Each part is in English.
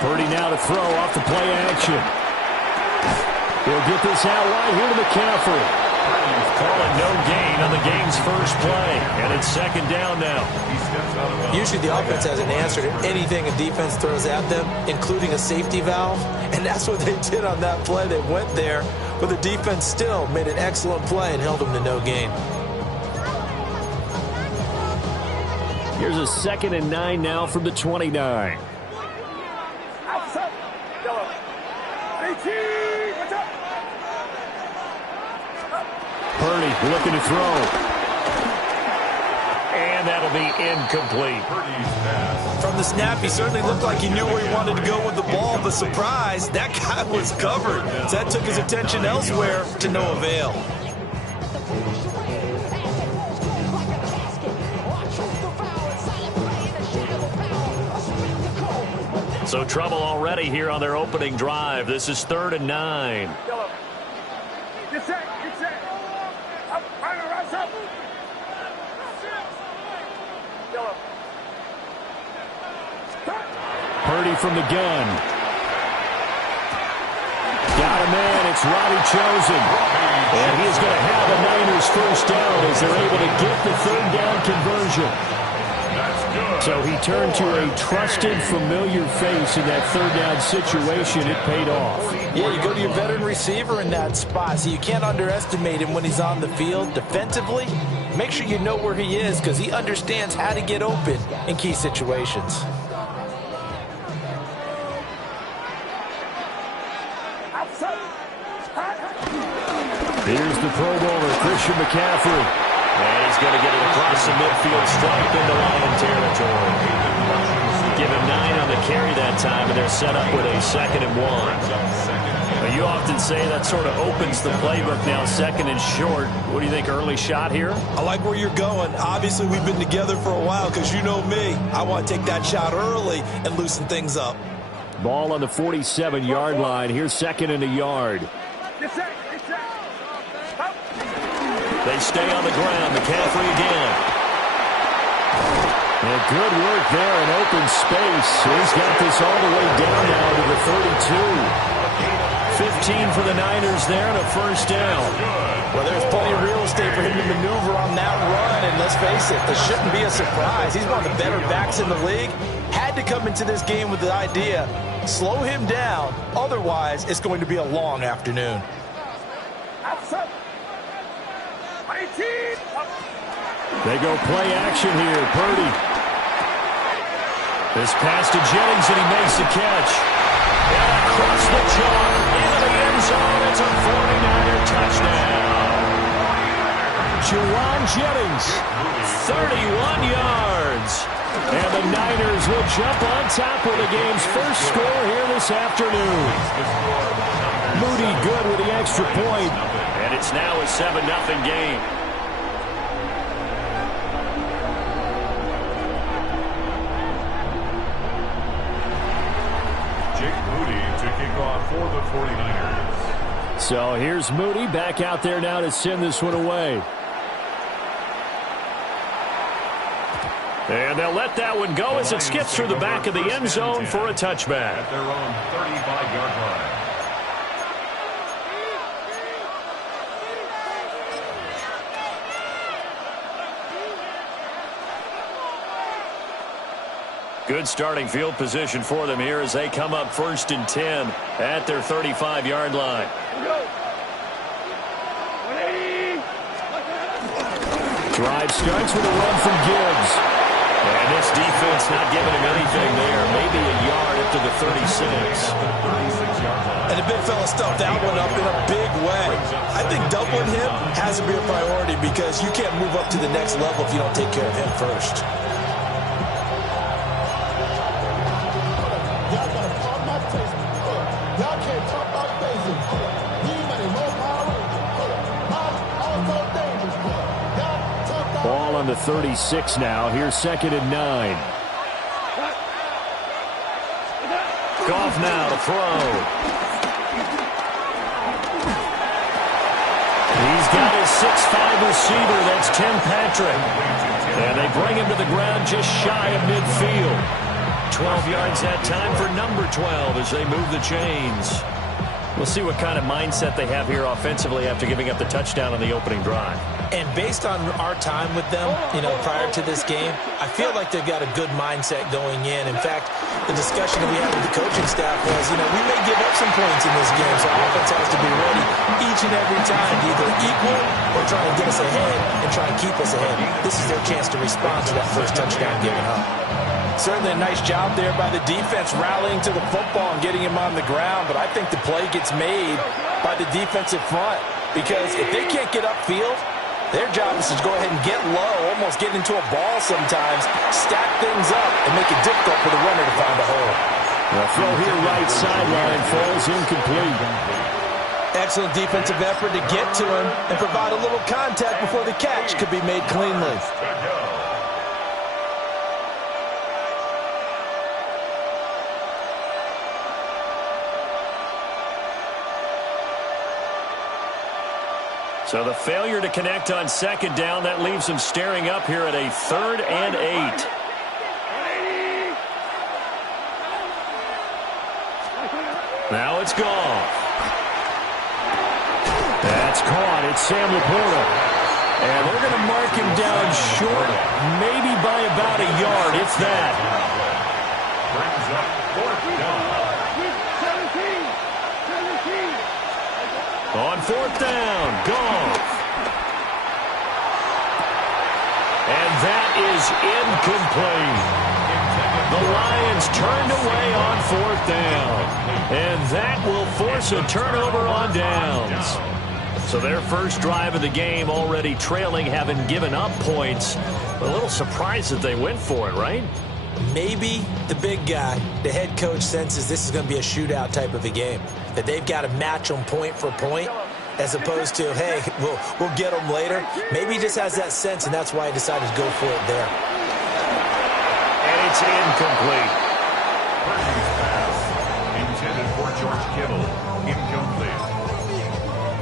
Purdy now to throw off the play action. He'll get this out wide here to McCaffrey. Calling no gain on the game's first play. And it's second down now. Usually the offense has an answer to anything a defense throws at them, including a safety valve. And that's what they did on that play. They went there, but the defense still made an excellent play and held them to no gain. Here's a 2nd and 9 now from the 29. Purdy looking to throw. And that'll be incomplete. From the snap, he certainly looked like he knew where he wanted to go with the ball, but surprise, that guy was covered. So that took his attention elsewhere to no avail. So trouble already here on their opening drive. This is 3rd and 9. Purdy from the gun. Got a man. It's Robbie Chosen. And he's going to have a Niners first down as they're able to get the 3rd down conversion. So he turned to a trusted, familiar face in that 3rd down situation. It paid off. Yeah, you go to your veteran receiver in that spot, so you can't underestimate him when he's on the field. Defensively, make sure you know where he is because he understands how to get open in key situations. Here's the Pro Bowler, Christian McCaffrey. And he's going to get it across the midfield stripe into Lion territory. Give him 9 on the carry that time, and they're set up with a 2nd and 1. You often say that sort of opens the playbook now, 2nd and short. What do you think, early shot here? I like where you're going. Obviously, we've been together for a while because you know me. I want to take that shot early and loosen things up. Ball on the 47-yard line. Here's 2nd and a yard. They stay on the ground. McCaffrey again. And good work there in open space. He's got this all the way down now to the 32. 15 for the Niners there and a first down. Well, there's plenty of real estate for him to maneuver on that run. And let's face it, this shouldn't be a surprise. He's one of the better backs in the league. Had to come into this game with the idea, slow him down. Otherwise, it's going to be a long afternoon. They go play action here. Purdy. This pass to Jennings, and he makes the catch. And across the chalk into the end zone. It's a 49er touchdown. Juwan Jennings, 31 yards. And the Niners will jump on top with the game's first score here this afternoon. Moody good with the extra point. And it's now a 7-0 game. To kick off for the 49ers. So here's Moody back out there now to send this one away. And they'll let that one go as it skips through the back of the end zone for a touchback. At their own 35-yard line. Good starting field position for them here as they come up 1st and 10 at their 35-yard line. Drive starts with a run from Gibbs. And this defense not giving him anything there. Maybe a yard up to the 36. And the big fella stuffed that one up in a big way. I think doubling him has to be a priority because you can't move up to the next level if you don't take care of him first. Ball on the 36 now. Here's 2nd and 9. Goff now to throw. He's got his 6'5 receiver. That's Tim Patrick. And they bring him to the ground just shy of midfield. 12 yards that time for number 12 as they move the chains. We'll see what kind of mindset they have here offensively after giving up the touchdown on the opening drive. And based on our time with them, prior to this game, I feel like they've got a good mindset going in. In fact, the discussion that we had with the coaching staff was, we may give up some points in this game, so offense has to be ready each and every time to either equal or try and get us ahead and try and keep us ahead. This is their chance to respond to that first touchdown given up. Certainly a nice job there by the defense rallying to the football and getting him on the ground, but I think the play gets made by the defensive front because if they can't get upfield, their job is to go ahead and get low, almost get into a ball sometimes, stack things up, and make it difficult for the runner to find a hole. The throw here right sideline falls incomplete. Excellent defensive effort to get to him and provide a little contact before the catch could be made cleanly. So the failure to connect on 2nd down, that leaves them staring up here at a 3rd and 8. Now it's gone. That's caught. It's Sam Laporta. And they're going to mark him down short, maybe by about a yard, if that. Brings up 4th down. On 4th down, Goff. And that is incomplete. The Lions turned away on 4th down. And that will force a turnover on downs. So their first drive of the game already trailing, having given up points. A little surprised that they went for it, right? Maybe the big guy, the head coach, senses this is going to be a shootout type of a game, that they've got to match them point for point as opposed to, hey, we'll get them later. Maybe he just has that sense, and that's why he decided to go for it there. And it's incomplete. Percy's pass, intended for George Kittle, incomplete.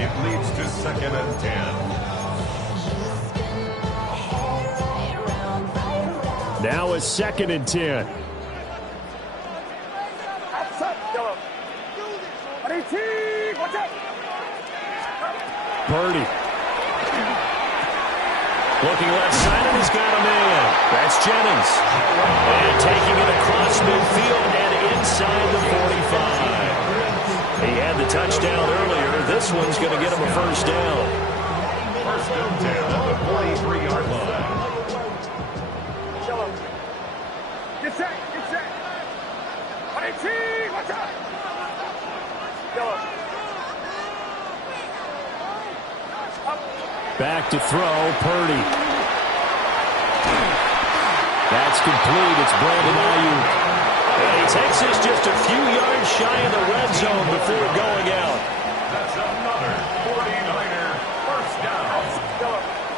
It leads to 2nd and 10. Now a 2nd and 10. Purdy. Looking left side, and he's got a man. That's Jennings. And taking it across midfield and inside the 45. He had the touchdown earlier. This one's going to get him a 1st down. 1st and 10 at the 43-yard line. Get set, get set. Watch out. Back to throw, Purdy. That's complete. It's Brandon Ayuk. And he takes this just a few yards shy of the red zone before going out. That's another 49er first down.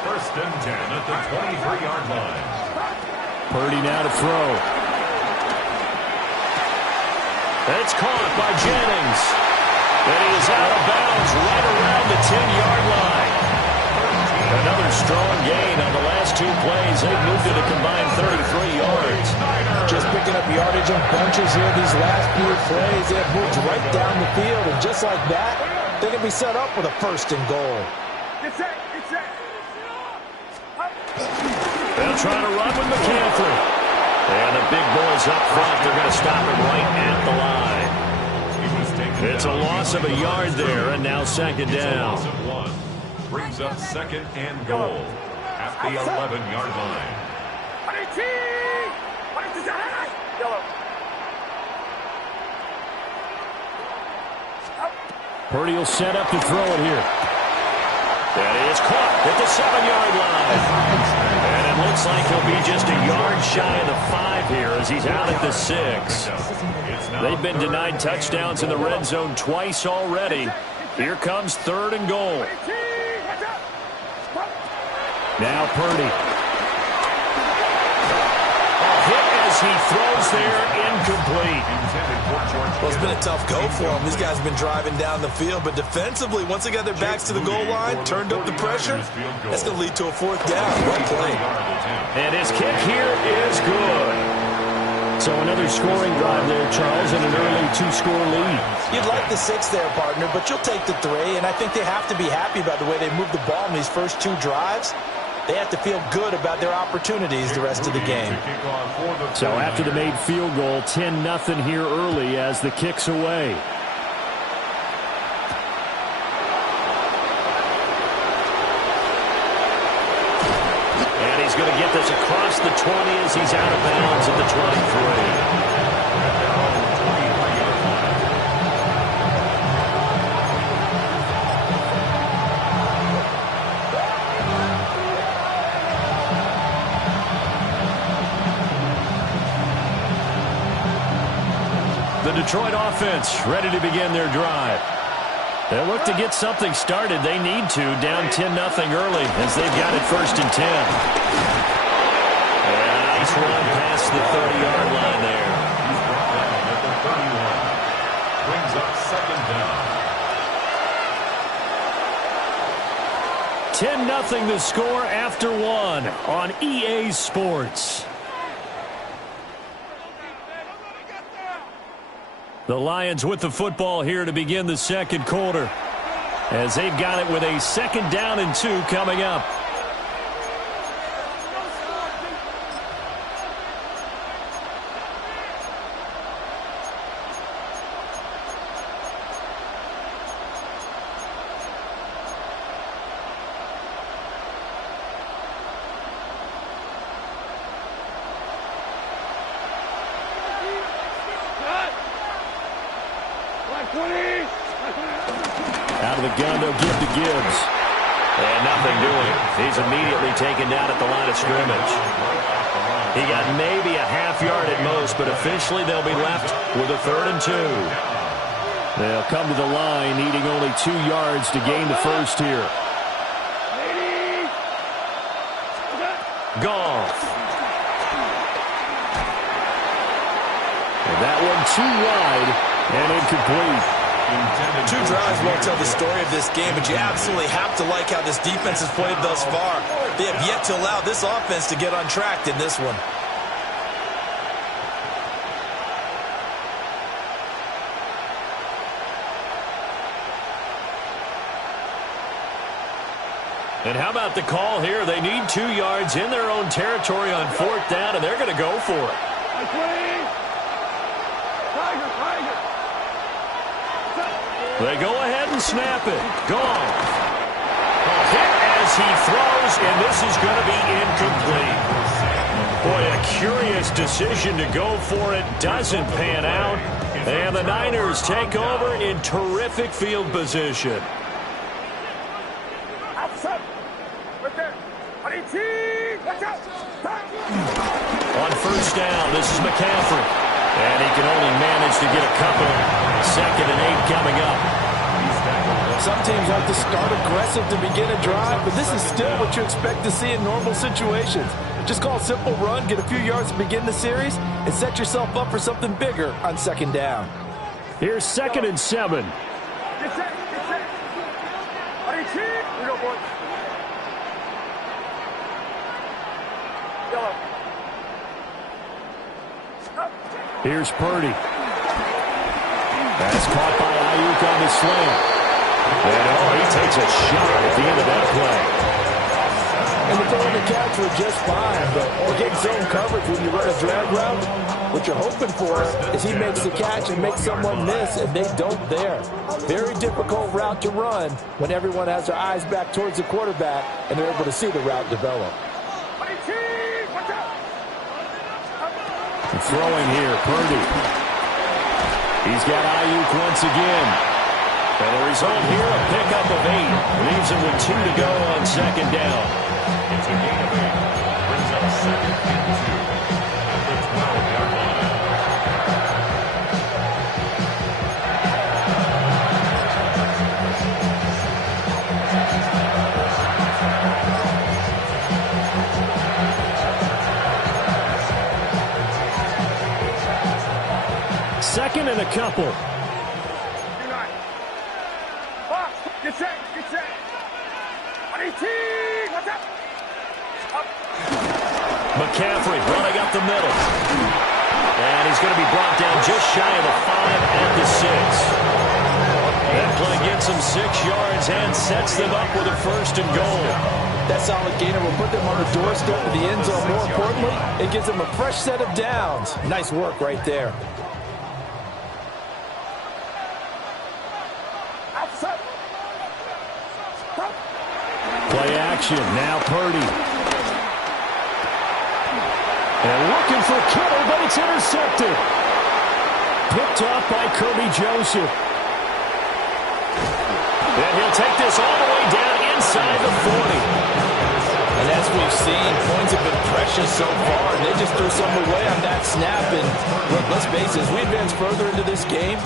First and 10 at the 23-yard line. Purdy now to throw. It's caught by Jennings. And he is out of bounds right around the 10-yard line. Another strong gain on the last two plays. They've moved it a combined 33 yards. Just picking up yardage in bunches here these last few plays. They have moved right down the field, and just like that, they can be set up with a first and goal. Get set. Get set. They'll try to run with McCaffrey. And the big boys up front, they're going to stop him right at the line. It's a loss of a yard there, and now second down. Brings up second and goal at the 11-yard line. Purdy will set up to throw it here. That is caught at the 7-yard line. And it looks like he'll be just a yard shy of the 5 here as he's out at the 6. They've been denied touchdowns in the red zone twice already. Here comes third and goal. Now Purdy. A hit as he throws there, incomplete. Well, it's been a tough go for them. These guys have been driving down the field, but defensively, once they got their backs to the goal line, turned up the pressure, that's going to lead to a fourth down. Well played. And his kick here is good. So another scoring drive there, Charles, and an early 2-score lead. You'd like the 6 there, partner, but you'll take the 3, and I think they have to be happy about the way they moved the ball in these first 2 drives. They have to feel good about their opportunities the rest of the game. So after the made field goal, 10-0 here early as the kick's away. And he's going to get this across the 20 as he's out of bounds at the 23. The Detroit offense ready to begin their drive. They'll look to get something started. They need to, down 10-0 early as they've got it first and 10. And a nice run past the 30-yard line there. He's brought down at the 31. Brings up second down. 10-0 the score after 1 on EA Sports. The Lions with the football here to begin the second quarter as they've got it with a second down and 2 coming up. Out of the gun, they'll give to Gibbs. And nothing doing. He's immediately taken down at the line of scrimmage. He got maybe a half yard at most, but officially they'll be left with a 3rd and 2. They'll come to the line, needing only 2 yards to gain the first here. Goff. And that one too wide and incomplete. 2 drives won't tell the story of this game, but you absolutely have to like how this defense has played thus far. They have yet to allow this offense to get untracked in this one. And how about the call here? They need 2 yards in their own territory on 4th down, and they're going to go for it. They go ahead and snap it. Gone. A hit as he throws, and this is going to be incomplete. Boy, a curious decision to go for it. Doesn't pan out. And the Niners take over in terrific field position. On first down, this is McCaffrey. And he can only manage to get a couple. 2nd and 8 coming up. He's tackled Some teams like to start aggressive to begin a drive, but this is still what you expect to see in normal situations. Just call a simple run, get a few yards to begin the series, and set yourself up for something bigger on second down. Here's 2nd and 7. Get set. Get set. Ready, team. Here we go, boys. Yellow. Up. Here's Purdy. That's caught by Ayuk on the slant. And he takes a shot at the end of that play. And the throw and the catch were just fine, but to get zone coverage when you run a drag route, what you're hoping for is he makes the catch and makes someone miss, and they don't there. Very difficult route to run when everyone has their eyes back towards the quarterback and they're able to see the route develop. Throwing here, Purdy. He's got Ayuk once again. And the result here, a pickup of 8. Leaves him with 2 to go on second down. It's a gain of 8. Brings up 2nd and 2 at the 12-yard line. Second and a couple. Box. Get set. Get set. Ready, team. What's up? Up. McCaffrey running up the middle. And he's going to be brought down just shy of the 5 at the 6. That play gets him 6 yards and sets them up with a 1st and goal. That solid gainer will put them on the doorstep of the end zone. More importantly, it gives them a fresh set of downs. Nice work right there. Play action, now Purdy. And looking for Kittle, but it's intercepted. Picked off by Kirby Joseph. And he'll take this all the way down inside the 40. And as we've seen, points have been precious so far, and they just threw some away on that snap. And look, let's face it, as we advance further into this game,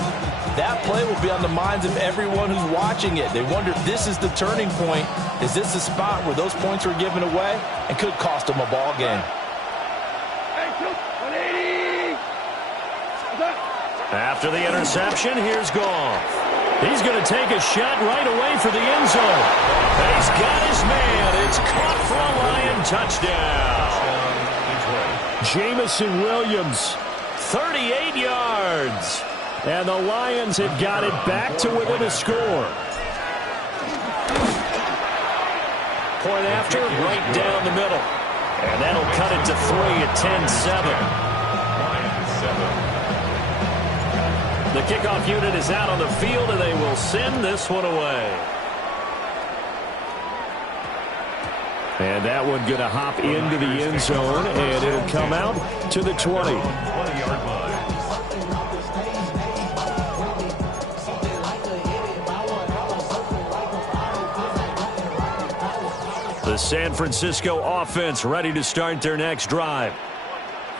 that play will be on the minds of everyone who's watching it. They wonder if this is the turning point. Is this the spot where those points were given away and could cost them a ball game? After the interception, here's Goff. He's going to take a shot right away for the end zone. He's got his man. It's caught for a Lion touchdown. Jamison Williams, 38 yards. And the Lions have got it back to within a score. Point after, right down the middle. And that'll cut it to 3 at 10-7. The kickoff unit is out on the field, and they will send this one away. And that one going to hop into the end zone, and it'll come out to the 20. 20-yard line. The San Francisco offense ready to start their next drive.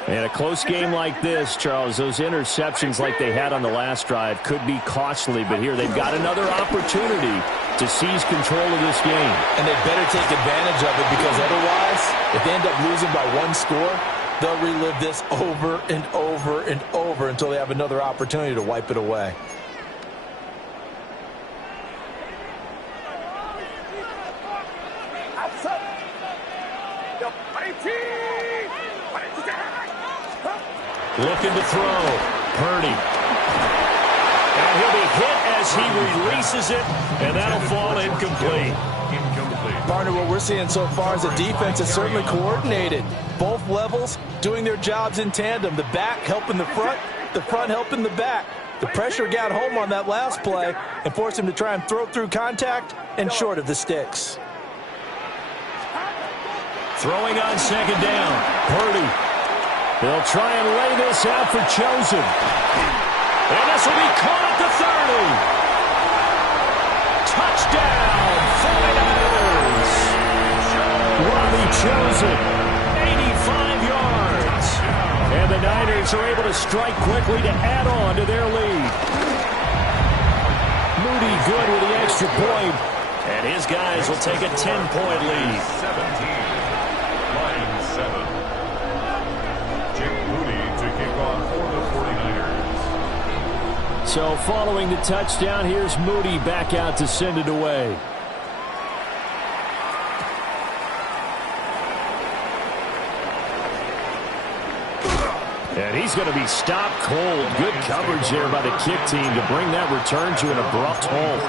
And a close game like this, Charles, those interceptions like they had on the last drive could be costly, but here they've got another opportunity to seize control of this game. And they better take advantage of it, because otherwise, if they end up losing by 1 score, they'll relive this over and over and over until they have another opportunity to wipe it away. Looking to throw. Purdy. And he'll be hit as he releases it, and that'll fall incomplete. Partner, what we're seeing so far is the defense is certainly coordinated. Both levels doing their jobs in tandem. The back helping the front helping the back. The pressure got home on that last play and forced him to try and throw through contact and short of the sticks. Throwing on second down. Purdy. They'll try and lay this out for Chosen. And this will be caught at the 30. Touchdown, 49ers. Robbie Chosen, 85 yards. And the Niners are able to strike quickly to add on to their lead. Moody good with the extra point. And his guys will take a 10-point lead. 17, line 7. Jake Moody to kick off for the 49ers. So following the touchdown, here's Moody back out to send it away. And he's going to be stopped cold. Good coverage there by the kick team to bring that return to an abrupt halt.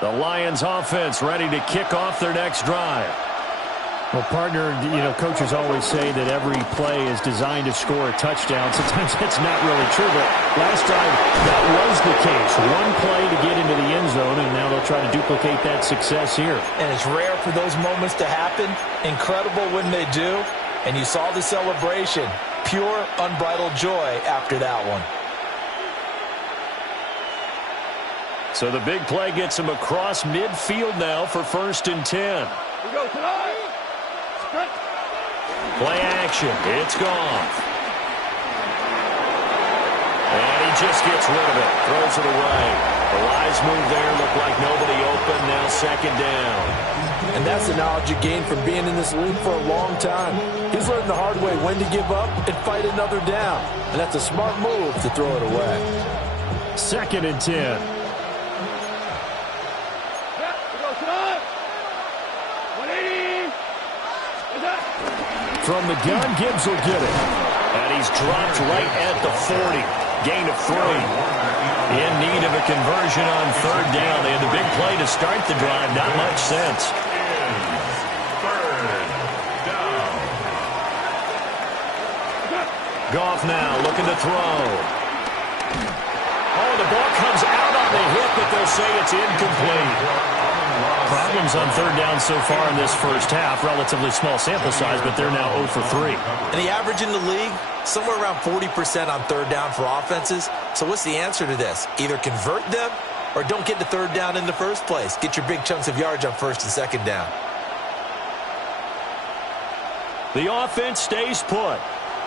The Lions offense ready to kick off their next drive. Well, partner, coaches always say that every play is designed to score a touchdown. Sometimes that's not really true, but last drive, that was the case. One play to get into the end zone, and now they'll try to duplicate that success here. And it's rare for those moments to happen. Incredible when they do. And you saw the celebration. Pure, unbridled joy after that one. So the big play gets him across midfield now for 1st and 10. We go tonight. Play action. It's gone. And he just gets rid of it. Throws it away. The wise move there. Looked like nobody open. Now 2nd down. And that's the knowledge you gain from being in this league for a long time. He's learned the hard way when to give up and fight another down. And that's a smart move to throw it away. 2nd and 10. From the gun, Gibbs will get it. And he's dropped right at the 40. Gain of 3. In need of a conversion on 3rd down. They had the big play to start the drive. Not much sense. 3rd down. Goff now looking to throw. Oh, the ball comes out on the hit, but they'll say it's incomplete. Problems on 3rd down so far in this first half. Relatively small sample size, but they're now 0 for 3. And the average in the league, somewhere around 40% on 3rd down for offenses. So what's the answer to this? Either convert them or don't get to 3rd down in the first place. Get your big chunks of yards on 1st and 2nd down. The offense stays put.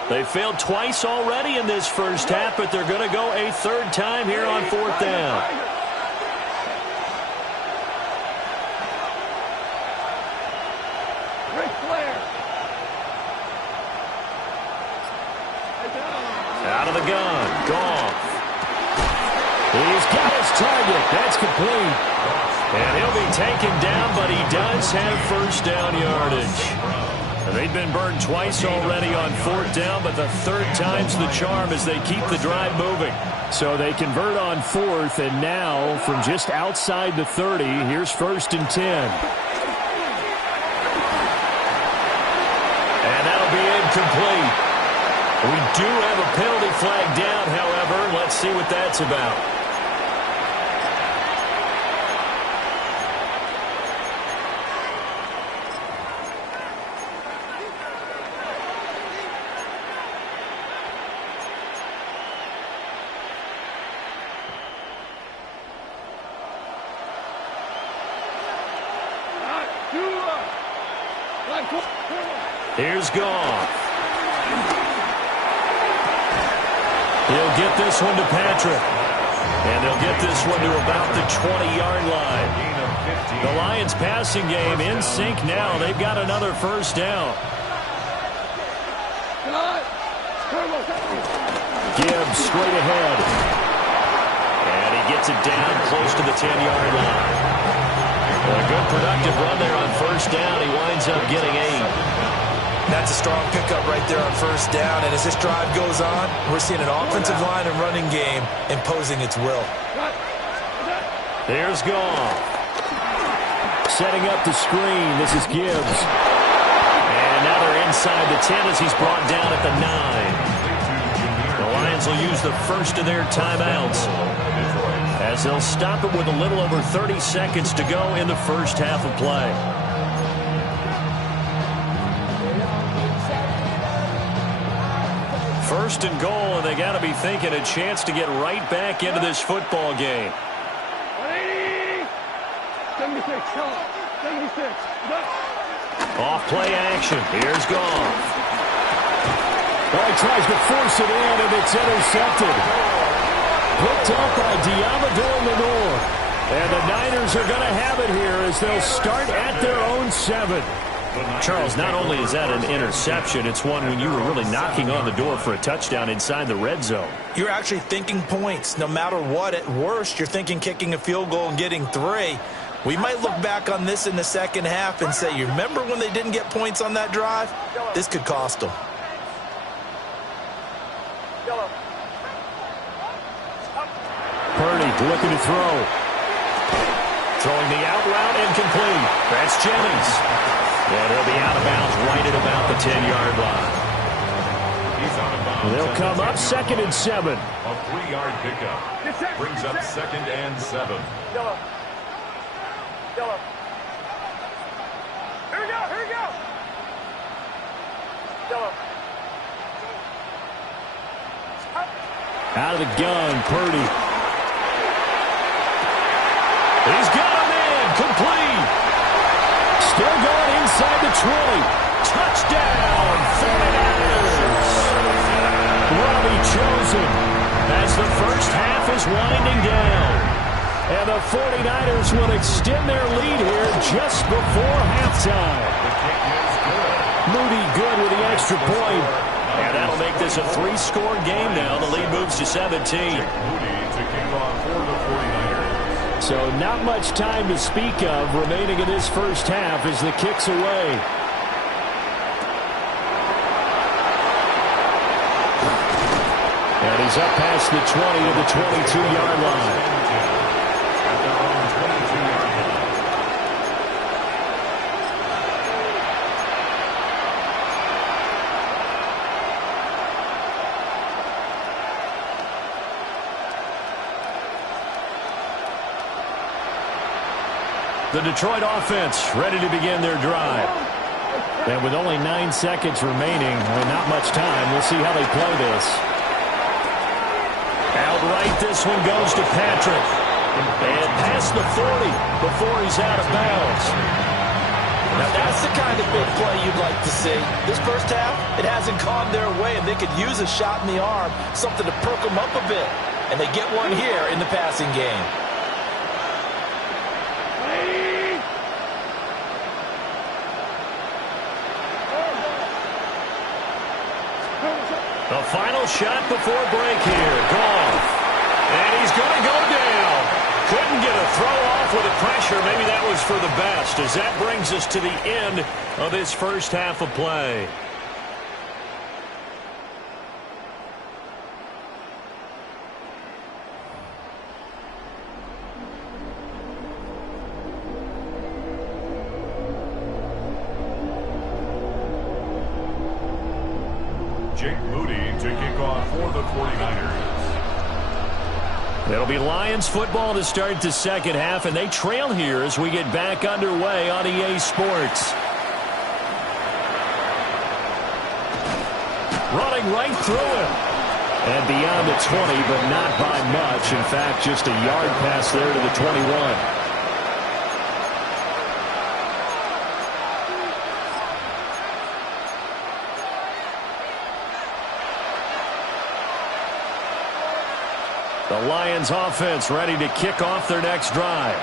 They failed twice already in this first half, but they're going to go a 3rd time here on 4th down. Out of the gun, Goff. He's got his target. That's complete. And he'll be taken down, but he does have 1st down yardage. And they've been burned twice already on 4th down, but the 3rd time's the charm as they keep the drive moving. So they convert on 4th, and now from just outside the 30, here's 1st and 10. And that'll be incomplete. We do have a penalty flag down, however. Let's see what that's about. Here's Goff. He'll get this one to Patrick. And they'll get this one to about the 20-yard line. The Lions passing game in sync now. They've got another 1st down. Gibbs straight ahead. And he gets it down close to the 10-yard line. A good productive run there on 1st down. He winds up getting 8. That's a strong pickup right there on 1st down. And as this drive goes on, we're seeing an offensive line and running game imposing its will. There's Goff. Setting up the screen. This is Gibbs. And now they're inside the 10 as he's brought down at the 9. The Lions will use the first of their timeouts as they'll stop it with a little over 30 seconds to go in the first half of play. First and goal, and they got to be thinking a chance to get right back into this football game. Off play action. Here's Goff. Well, he tries to force it in, and it's intercepted. Picked up by Diamador Lenore. And the Niners are going to have it here as they'll start at their own 7. Charles, not only is that an interception, it's one when you were really knocking on the door for a touchdown inside the red zone. You're actually thinking points. No matter what, at worst, you're thinking kicking a field goal and getting 3. We might look back on this in the second half and say, you remember when they didn't get points on that drive? This could cost them. Purdy looking to throw. Throwing the out route incomplete. That's Jennings. And he'll be out of bounds right at about the 10-yard line. He's out of bounds. They'll come up 2nd and 7. A 3-yard pickup. Brings up 2nd and 7. Here we go, here we go. Out of the gun, Purdy. He's got him in. Complete. Still going inside the 20. Touchdown, 49ers. Robbie chosen As the first half is winding down. And the 49ers will extend their lead here just before halftime. The kick is good. Moody good with the extra point. And that'll make this a 3-score game now. The lead moves to 17. Moody to kick off for the 49ers. So not much time to speak of remaining in this first half as the kick's away. And he's up past the 20 to the 22-yard line. At their own 22-yard line. The Detroit offense ready to begin their drive. And with only 9 seconds remaining and not much time, we'll see how they play this. Outright, this one goes to Patrick. And past the 40 before he's out of bounds. Now, that's the kind of big play you'd like to see. This first half, it hasn't gone their way, and they could use a shot in the arm, something to perk them up a bit. And they get one here in the passing game. The final shot before break here. Goff. And he's going to go down. Couldn't get a throw off with the pressure. Maybe that was for the best, as that brings us to the end of this first half of play. Jake Moody to kick off for the 49ers. It'll be Lions football to start the second half, and they trail here as we get back underway on EA Sports. Running right through him. And beyond the 20, but not by much. In fact, just a yard pass there to the 21. The Lions offense ready to kick off their next drive.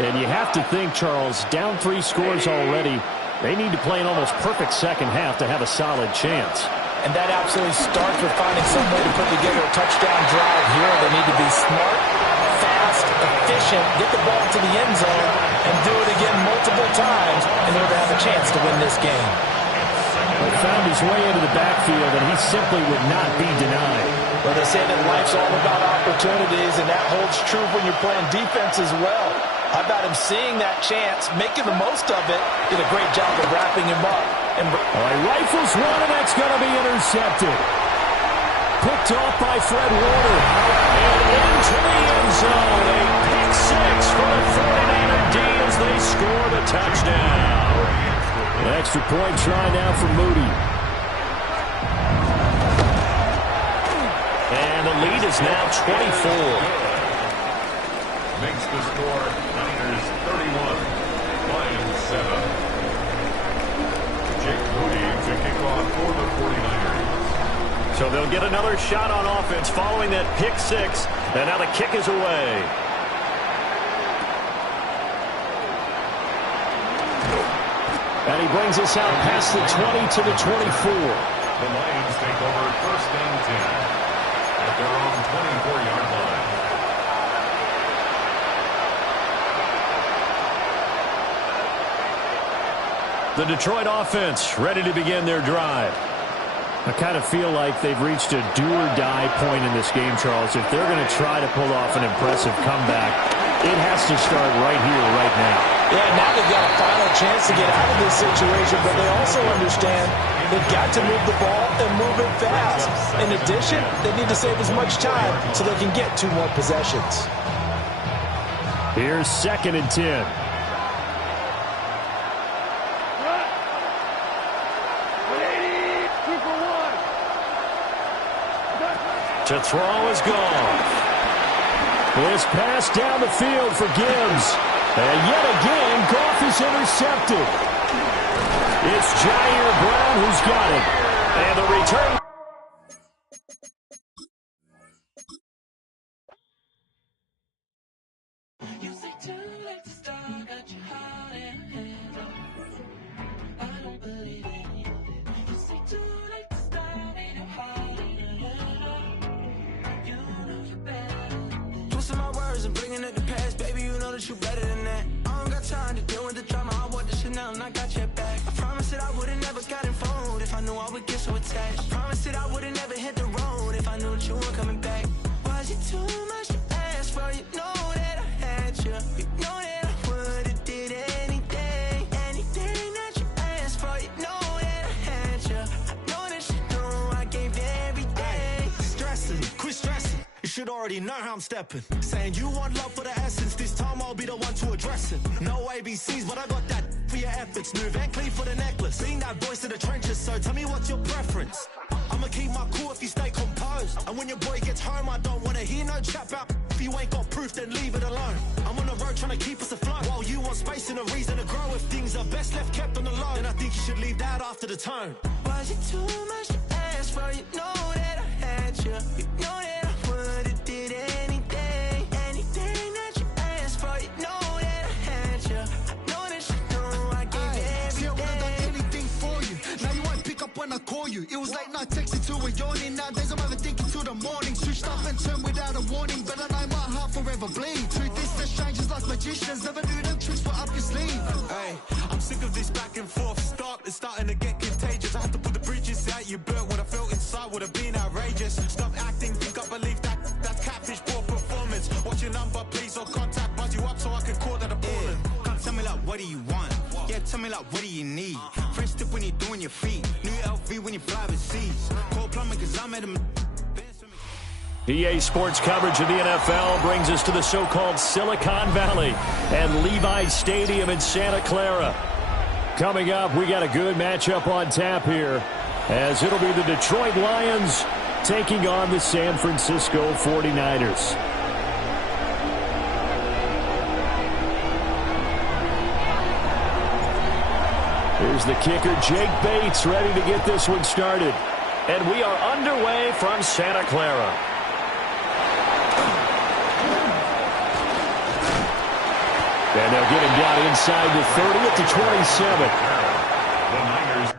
And you have to think, Charles, down 3 scores already. They need to play an almost perfect second half to have a solid chance. And that absolutely starts with finding some way to put together a touchdown drive here. They need to be smart, fast, efficient, get the ball to the end zone, and do it again multiple times in order to have a chance to win this game. He found his way into the backfield, and he simply would not be denied. Well, they say that life's all about opportunities, and that holds true when you're playing defense as well. How about him seeing that chance, making the most of it, did a great job of wrapping him up. And rifles one, and that's going to be intercepted. Picked off by Fred Warner. And into the end zone. A pick six for the 49er D as they score the touchdown. An extra point try now for Moody. And the lead is now 24. makes the score Niners 31, Lions 7. Jake Moody to kick off for the 49ers. So they'll get another shot on offense following that pick six. And now the kick is away. And he brings us out past the 20 to the 24. The Lions take over 1st and 10 at their own 24-yard line. The Detroit offense ready to begin their drive. I kind of feel like they've reached a do-or-die point in this game, Charles. If they're going to try to pull off an impressive comeback, it has to start right here, right now. Yeah, now they've got a final chance to get out of this situation, but they also understand they've got to move the ball and move it fast. In addition, they need to save as much time so they can get 2 more possessions. Here's 2nd and 10. To throw is gone. This pass down the field for Gibbs. And yet again, Goff is intercepted. It's Jair Brown who's got it. And the return. And bringing it to pass, baby, you know that you better than that. I don't got time to deal with the drama. I want the Chanel and I got your back. I promise that I would've never got involved if I knew I would get so attached. I promise that I would've never hit the road if I knew that you weren't coming back. Was it too much to ask for? You know that I had you. You know that I would've did anything, anything that you asked for. You know that I had you. I know that you know I gave everything. Stressing, quit stressing. You should already know how I'm stepping. Saying you want love for the essence. This time I'll be the one to address it. No ABCs, but I got that for your efforts. New Van Cleef for the necklace. Being that voice in the trenches, so tell me what's your preference. I'ma keep my cool if you stay composed. And when your boy gets home, I don't wanna hear no chat about if you ain't got proof, then leave it alone. I'm on the road trying to keep us afloat. While you want space and a reason to grow. If things are best left kept on the low, then I think you should leave that after the tone. Was it too much to ask for? You know that I had you. You know that I would've did anything, anything that you asked for. You know that I had you. I know that you know I gave everything. See, I would've done anything for you. Now you won't pick up when I call you. It was late night texting till we're yawning. Nowadays I'm overthinking till the morning. Switched up and turned without a warning, but I know my heart forever bleed. Truth is that strangers like magicians never knew them tricks were up your sleeve. Hey, I'm sick of this back and forth. It's starting to get contagious. I have to put the bridges out you built. What I felt inside would have been outrageous. Stop acting, think I believe that's catfish, poor performance. What's your number, please, or contact, buzz you up so I can call that appalling. Come tell me like, what do you want? Yeah, tell me like, what do you need? French tip when you're doing your feet. New LV when you fly overseas. Call plumbing cause I'm at a... EA Sports coverage of the NFL brings us to the so-called Silicon Valley and Levi Stadium in Santa Clara. Coming up, we got a good matchup on tap here, as it'll be the Detroit Lions taking on the San Francisco 49ers. Here's the kicker, Jake Bates, ready to get this one started. And we are underway from Santa Clara. And they'll get him down inside the 30 at the 27. The Niners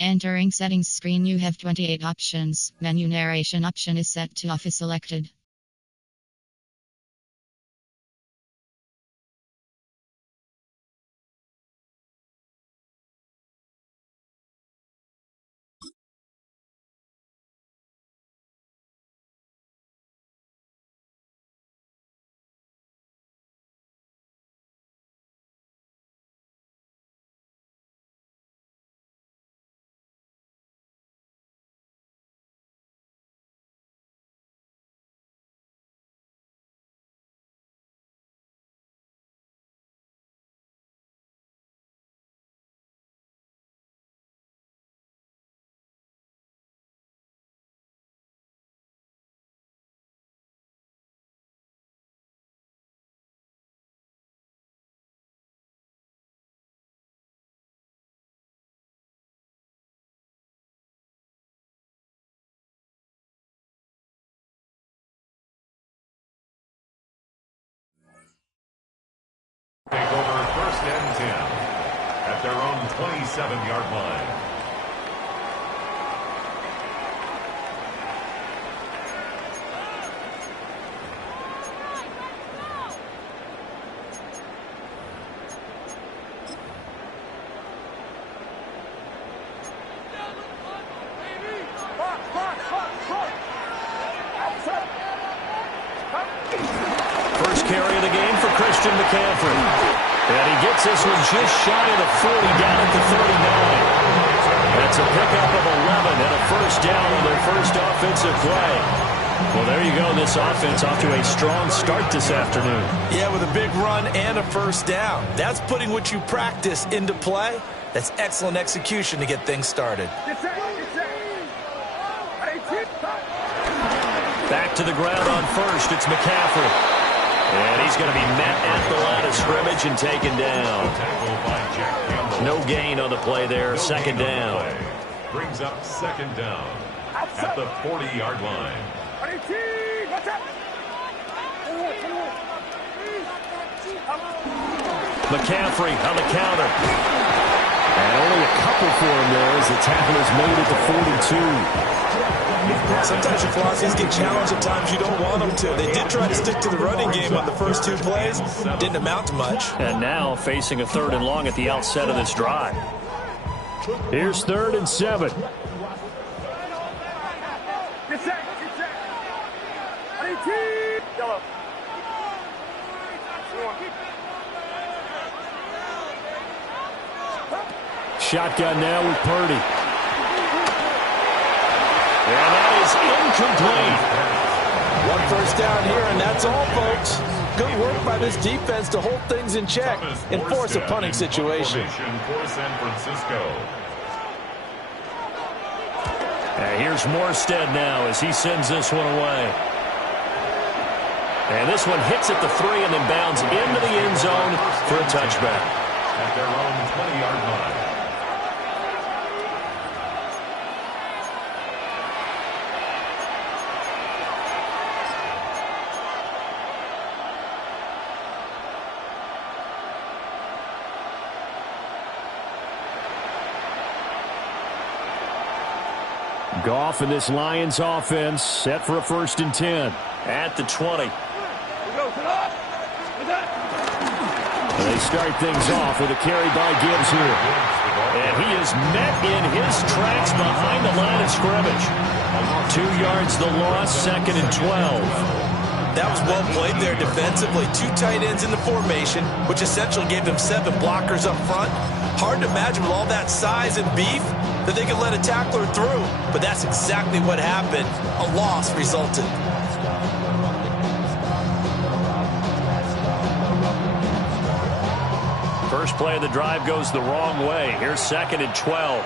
Entering settings screen, you have 28 options. Menu narration option is set to off is selected. Take over 1st and 10 at their own 27-yard line. First carry of the game for Christian McCaffrey. And he gets this one just shy of the 40, down at the 39. That's a pickup of 11 and a first down on their first offensive play. Well, there you go. This offense off to a strong start this afternoon. Yeah, with a big run and a first down. That's putting what you practice into play. That's excellent execution to get things started. Back to the ground on first. It's McCaffrey. And he's going to be met at the line of scrimmage and taken down. No gain on the play there. Second down. Brings up second down at the 40-yard line. McCaffrey on the counter. And only a couple for him there as the tackle is made at the 42. Sometimes your philosophies get challenged at times you don't want them to. They did try to stick to the running game on the first two plays. Didn't amount to much. And now facing a 3rd and long at the outset of this drive. Here's 3rd and 7. Shotgun now with Purdy. And that is incomplete. One first down here, and that's all, folks. Good work by this defense to hold things in check and force a punting situation. For San Francisco. And here's Morstead now as he sends this one away. And this one hits at the 3 and then bounds into the end zone for a touchback. At their own 20-yard line. Goff in this Lions offense set for a 1st and 10. At the 20. And they start things off with a carry by Gibbs here. And he is met in his tracks behind the line of scrimmage. 2 yards the loss, 2nd and 12. That was well played there defensively. 2 tight ends in the formation, which essentially gave them 7 blockers up front. Hard to imagine with all that size and beef that they could let a tackler through. But that's exactly what happened. A loss resulted. First play of the drive goes the wrong way. Here's 2nd and 12.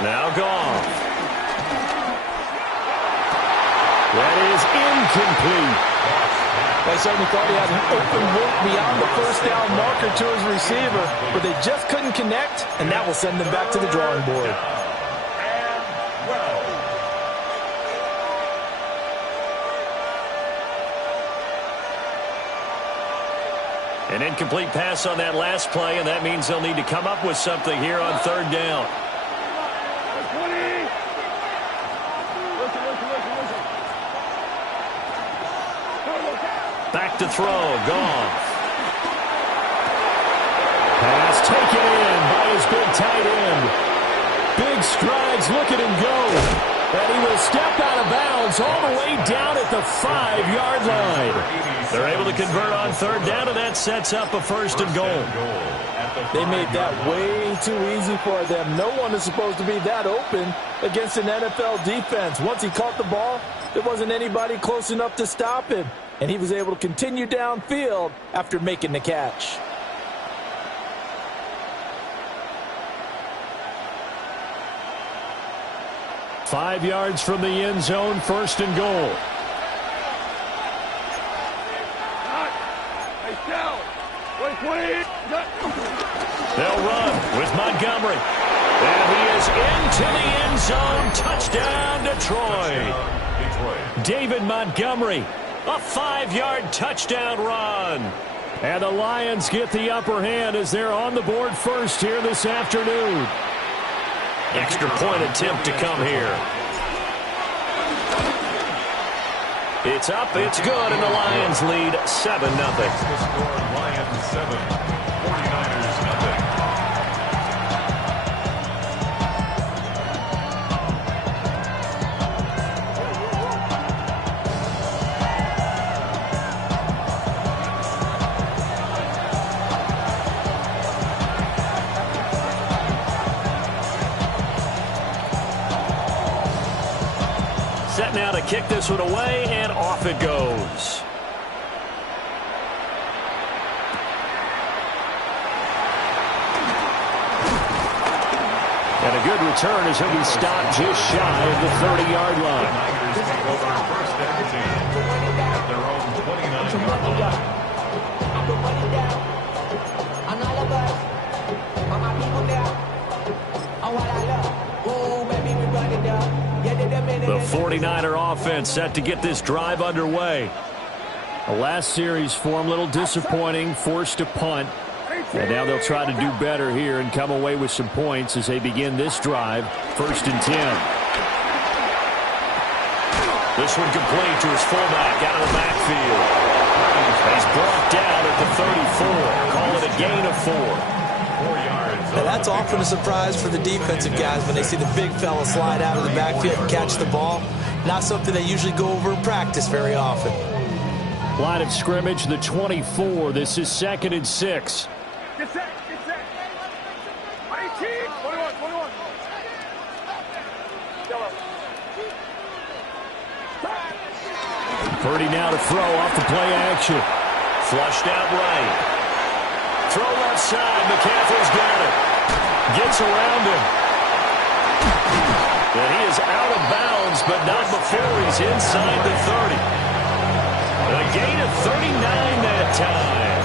Now Goff. That is incomplete. They certainly thought he had an open look beyond the first down marker to his receiver, but they just couldn't connect, and that will send them back to the drawing board. An incomplete pass on that last play, and that means they'll need to come up with something here on third down. Back to throw. Gone. Pass taken in by his big tight end. Big strides. Look at him go. And he will step out of bounds all the way down at the 5-yard line. They're able to convert on third down, and that sets up a first and goal. They made that way too easy for them. No one is supposed to be that open against an NFL defense. Once he caught the ball, there wasn't anybody close enough to stop him. And he was able to continue downfield after making the catch. Five yards from the end zone, first and goal. They'll run with Montgomery. And he is into the end zone. Touchdown, Detroit. David Montgomery, a 5-yard touchdown run. And the Lions get the upper hand as they're on the board first here this afternoon. Extra point attempt to come here. It's up, it's good, and the Lions lead 7-0. Lions 7, 49ers nothing. Set now to kick this one away, and off it goes. And a good return as he'll be stopped just shy of the 30-yard line. Niners take over first and 10 at their own 29-yard line. The 49er offense set to get this drive underway. The last series for him, a little disappointing, forced to punt. And now they'll try to do better here and come away with some points as they begin this drive, first and 10. This one complete to his fullback out of the backfield. He's brought down at the 34. Call it a gain of 4. 4 yards. Now that's often a surprise for the defensive guys when they see the big fella slide out of the backfield and catch the ball. Not something they usually go over in practice very often. Line of scrimmage, the 24. This is 2nd and 6. Get set, get set. 19, 21, 21. Purdy now to throw off the play action. Flushed out right. Throw left side. McCaffrey's got it. Gets around him. And he is out of bounds, but not before he's inside the 30. A gain of 39 that time.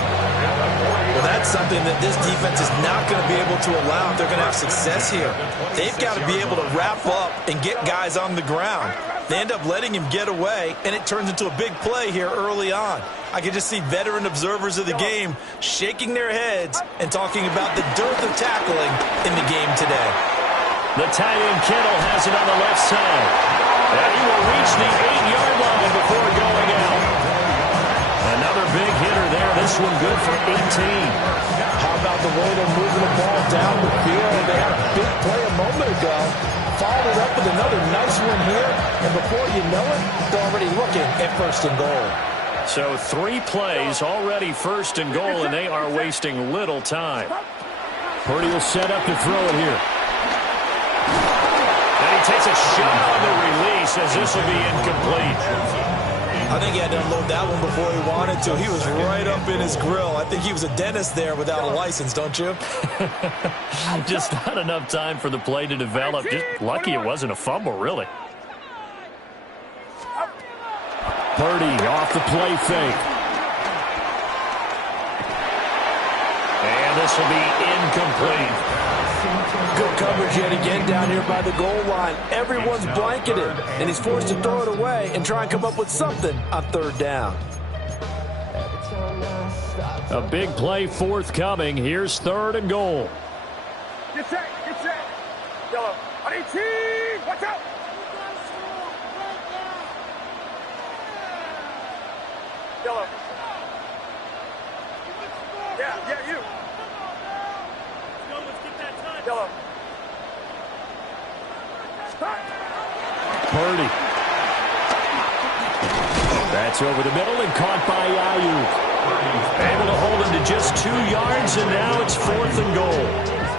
Well, that's something that this defense is not going to be able to allow if they're going to have success here. They've got to be able to wrap up and get guys on the ground. They end up letting him get away, and it turns into a big play here early on. I can just see veteran observers of the game shaking their heads and talking about the dearth of tackling in the game today. The tight end Kittle has it on the left side. And he will reach the 8-yard line before going out. Another big hitter there. This one good for 18. How about the way they're moving the ball down the field? They had a big play a moment ago. Followed it up with another nice one here. And before you know it, they're already looking at first and goal. So 3 plays already first and goal, and they are wasting little time. Purdy will set up to throw it here. And he takes a shot on the release as this will be incomplete. I think he had to unload that one before he wanted to. He was right up in his grill. I think he was a dentist there without a license, don't you? Just not enough time for the play to develop. Just lucky it wasn't a fumble, really. Purdy off the play fake. And this will be incomplete. Good coverage yet again down here by the goal line. Everyone's blanketed, and he's forced to throw it away and try and come up with something on third down. A big play forthcoming. Here's 3rd and goal. Get set, get set. Yellow. On 18, watch out. Yellow. Yeah, you. Let's get that touch. Yellow. Purdy. That's over the middle and caught by Ayuk. Able to hold him to just 2 yards, and now it's 4th and goal.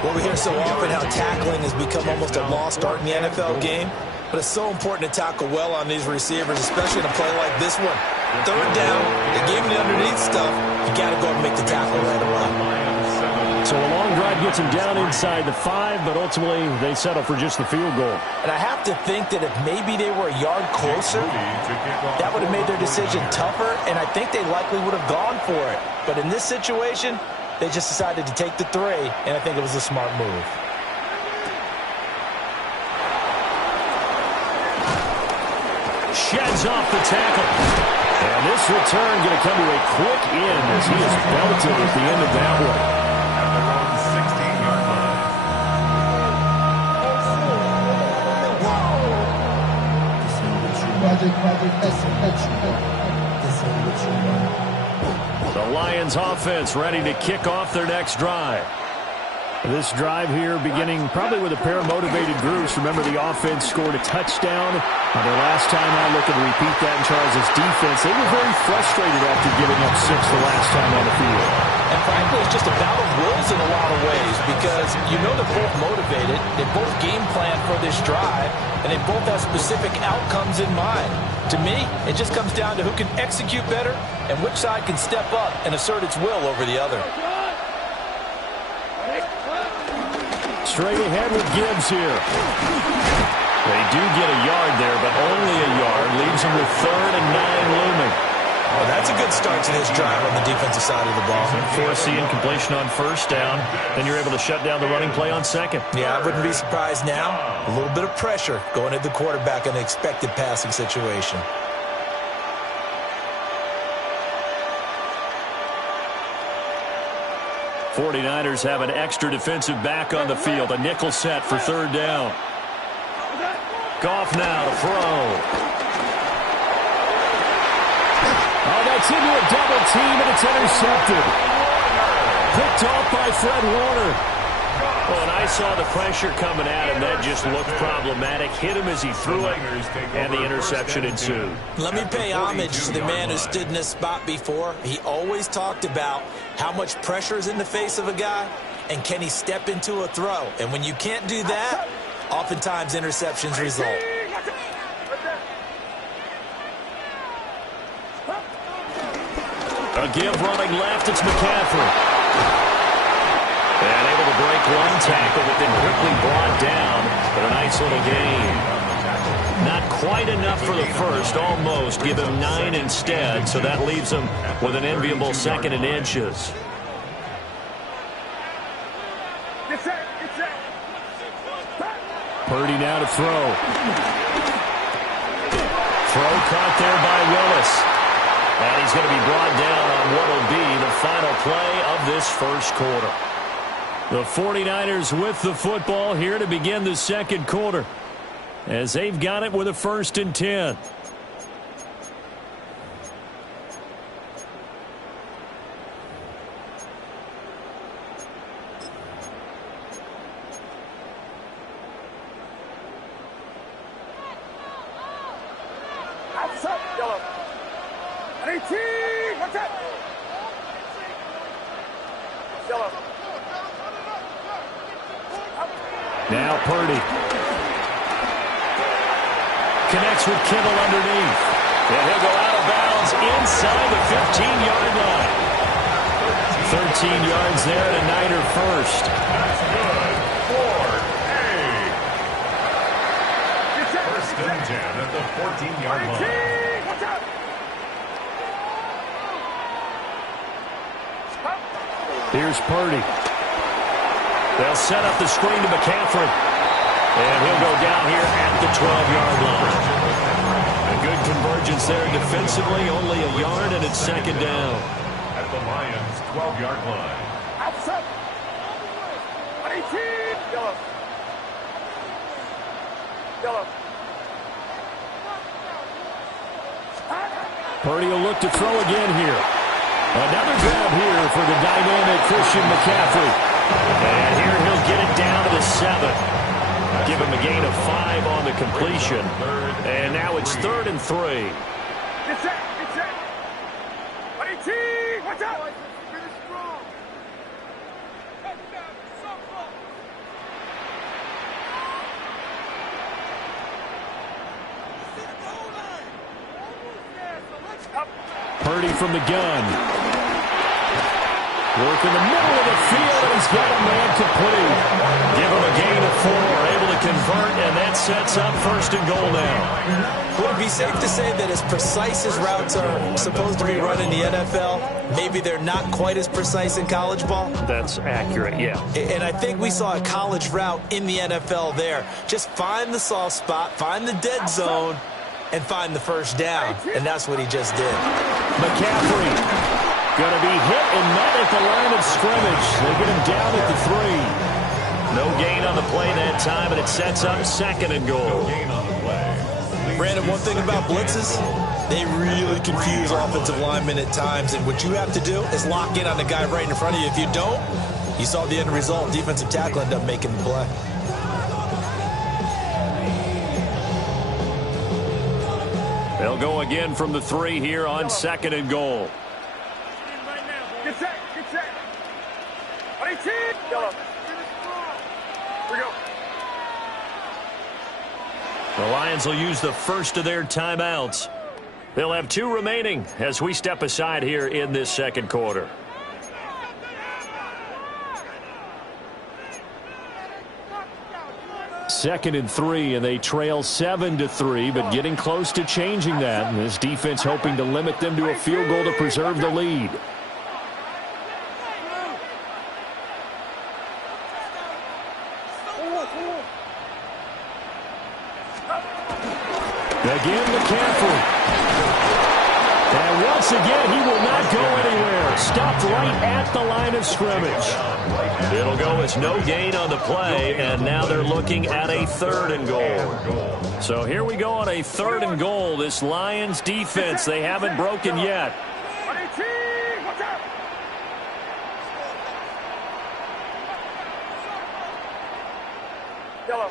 Well, we hear so often how tackling has become almost a lost art in the NFL game, but it's so important to tackle well on these receivers, especially in a play like this one. 3rd down, they gave him the underneath stuff. You got to go and make the tackle right away. So a long drive gets him down inside the 5, but ultimately they settle for just the field goal. And I have to think that if maybe they were a yard closer, that would have made their decision tougher, and I think they likely would have gone for it. But in this situation, they just decided to take the 3, and I think it was a smart move. Sheds off the tackle. And this return going to come to a quick end as he is belted at the end of that one. The Lions offense ready to kick off their next drive. This drive here beginning probably with a pair of motivated groups. Remember, the offense scored a touchdown on their last time out. Looking to repeat that in Charles' defense. They were very frustrated after giving up 6 the last time on the field. And frankly, it's just a battle of wills in a lot of ways because you know they're both motivated. They both game plan for this drive, and they both have specific outcomes in mind. To me, it just comes down to who can execute better and which side can step up and assert its will over the other. Straight ahead with Gibbs here. They do get a yard there, but only a yard. Leaves them with 3rd and 9 looming. Well, that's a good start to this drive on the defensive side of the ball. Force the incompletion on 1st down. Then you're able to shut down the running play on 2nd. Yeah, I wouldn't be surprised now. A little bit of pressure going at the quarterback in an expected passing situation. The 49ers have an extra defensive back on the field. A nickel set for 3rd down. Goff now to throw. Oh, that's into a double team, and it's intercepted. Picked off by Fred Warner. Well, and I saw the pressure coming at him. That just looked problematic. Hit him as he threw it, and the interception ensued. Let me pay homage to the man who stood in this spot before. He always talked about how much pressure is in the face of a guy, and can he step into a throw. And when you can't do that, oftentimes interceptions result. A give running left, it's McCaffrey. And able to break one tackle, but then quickly brought down. But a nice little gain. Not quite enough for the first, almost. Give him 9 instead, so that leaves him with an enviable 2nd and inches. Purdy now to throw. Throw caught there by Willis. And he's going to be brought down on what will be the final play of this 1st quarter. The 49ers with the football here to begin the 2nd quarter, as they've got it with a 1st and 10. Yellow. 18, what's up? Yellow. Now Purdy. Connects with Kittle underneath. And he'll go out of bounds inside the 15-yard line. 13 yards there and a Niner first. That's good for a 1st and 10 at the 14-yard line. Here's Purdy. They'll set up the screen to McCaffrey. And he'll go down here at the 12-yard line. A good convergence there defensively. Only a yard, and it's 2nd down. At the Lions' 12-yard line. Outside. 18. Yellow. Yellow. Purdy will look to throw again here. Another grab here for the dynamic Christian McCaffrey. And here he'll get it down to the 7. Give him a gain of 5 on the completion. And now it's 3rd and 3. Get set. Get set. 18. Watch out. Finish strong. Purdy from the gun. Work in the middle of the field, and he's got a man complete. Give him a gain of 4, able to convert, and that sets up 1st and goal now. Would it be safe to say that as precise as routes are supposed to be run in the NFL, maybe they're not quite as precise in college ball? That's accurate, yeah. And I think we saw a college route in the NFL there. Just find the soft spot, find the dead zone, and find the first down. And that's what he just did. McCaffrey going to be hit and met at the line of scrimmage. They get him down at the 3. No gain on the play that time, and it sets up 2nd and goal. Gain on the play. Brandon, one thing about blitzes, they really confuse offensive linemen at times. And what you have to do is lock in on the guy right in front of you. If you don't, you saw the end result. Defensive tackle ended up making the play. They'll go again from the 3 here on 2nd and goal. Get set. Get set. 18. Yellow. Here we go. The Lions will use the first of their timeouts. They'll have 2 remaining as we step aside here in this 2nd quarter. Second and 3, and they trail 7-3, but getting close to changing that. And this defense hoping to limit them to a field goal to preserve the lead. Again, McCaffrey. And once again, he will not go anywhere. Stopped right at the line of scrimmage. It'll go as no gain on the play, and now they're looking at a 3rd and goal. So here we go on a 3rd and goal. This Lions defense, they haven't broken yet. 18. Watch out. Yellow.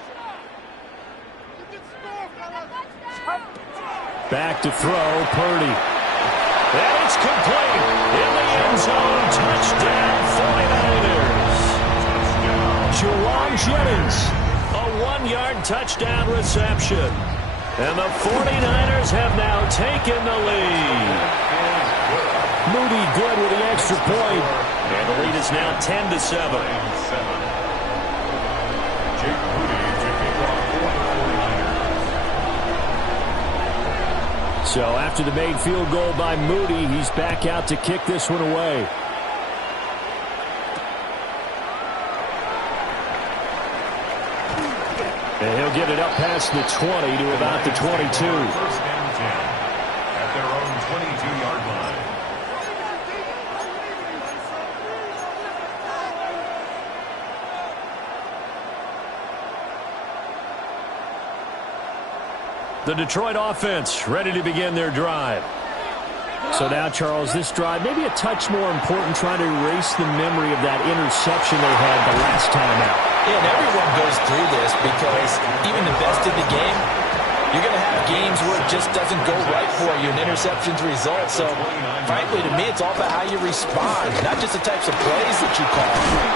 Back to throw, Purdy. And it's complete. In the end zone, touchdown 49ers. Juwan Jennings. A 1-yard touchdown reception. And the 49ers have now taken the lead. Moody good with the extra point. And the lead is now 10-7. So after the made field goal by Moody, he's back out to kick this one away. And he'll get it up past the 20 to about the 22. 1st and 10 at their own 22-yard line. The Detroit offense ready to begin their drive. So now, Charles, this drive maybe a touch more important, trying to erase the memory of that interception they had the last time out. Yeah, and everyone goes through this because even the best in the game, you're going to have games where it just doesn't go right for you, and interceptions result. So, frankly, to me, it's all about how you respond, not just the types of plays that you call,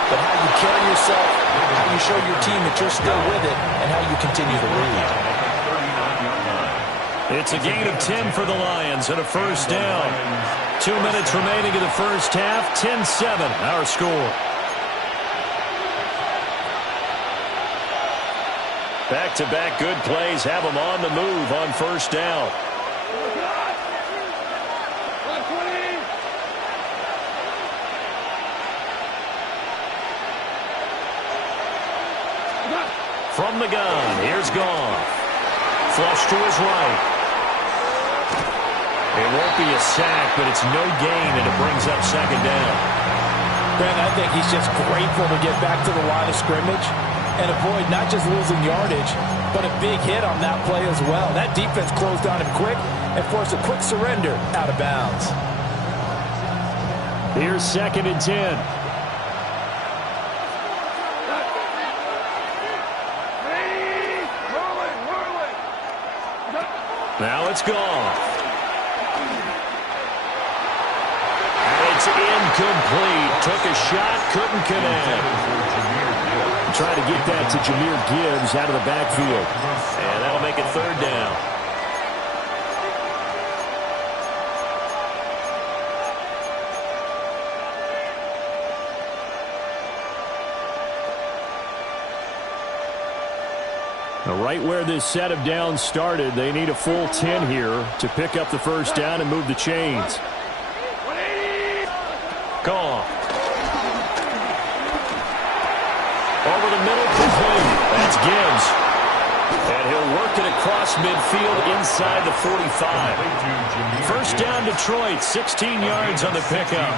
but how you carry yourself, how you show your team that you're still with it, and how you continue to lead. It's a gain of 10 for the Lions and a 1st down. 2 minutes remaining in the first half. 10-7, our score. Back-to-back good plays have them on the move on 1st down. From the gun, here's Goff. Flush to his right. It won't be a sack, but it's no gain, and it brings up second down. Brandon, I think he's just grateful to get back to the line of scrimmage and avoid not just losing yardage, but a big hit on that play as well. That defense closed on him quick and forced a quick surrender out of bounds. Here's 2nd and 10. Now it's gone. And it's incomplete. Took a shot, couldn't connect. Trying to get that to Jahmyr Gibbs out of the backfield. And that'll make it 3rd down. Right where this set of downs started, they need a full 10 here to pick up the 1st down and move the chains. Gone. Over the middle, complete. That's Gibbs. And he'll work it across midfield inside the 45. 1st down, Detroit. 16 yards on the pickup.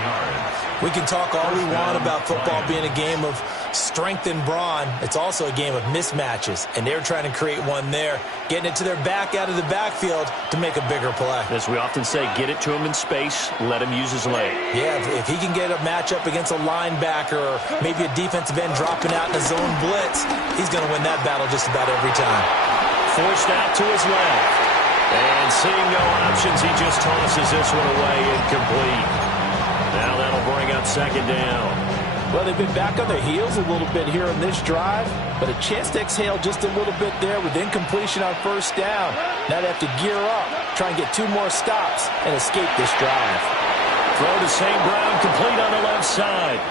We can talk all we want about football being a game of strength and brawn. It's also a game of mismatches, and they're trying to create one there, getting it to their back out of the backfield to make a bigger play. As we often say, get it to him in space, let him use his leg. Yeah, if he can get a matchup against a linebacker or maybe a defensive end dropping out in a zone blitz, he's going to win that battle just about every time. Forced out to his left. And seeing no options, he just tosses this one away, incomplete. Now that'll bring up 2nd down. Well, they've been back on their heels a little bit here on this drive, but a chance to exhale just a little bit there with incompletion on 1st down. Now they have to gear up, try and get 2 more stops, and escape this drive. Throw to St. Brown, complete on the left side.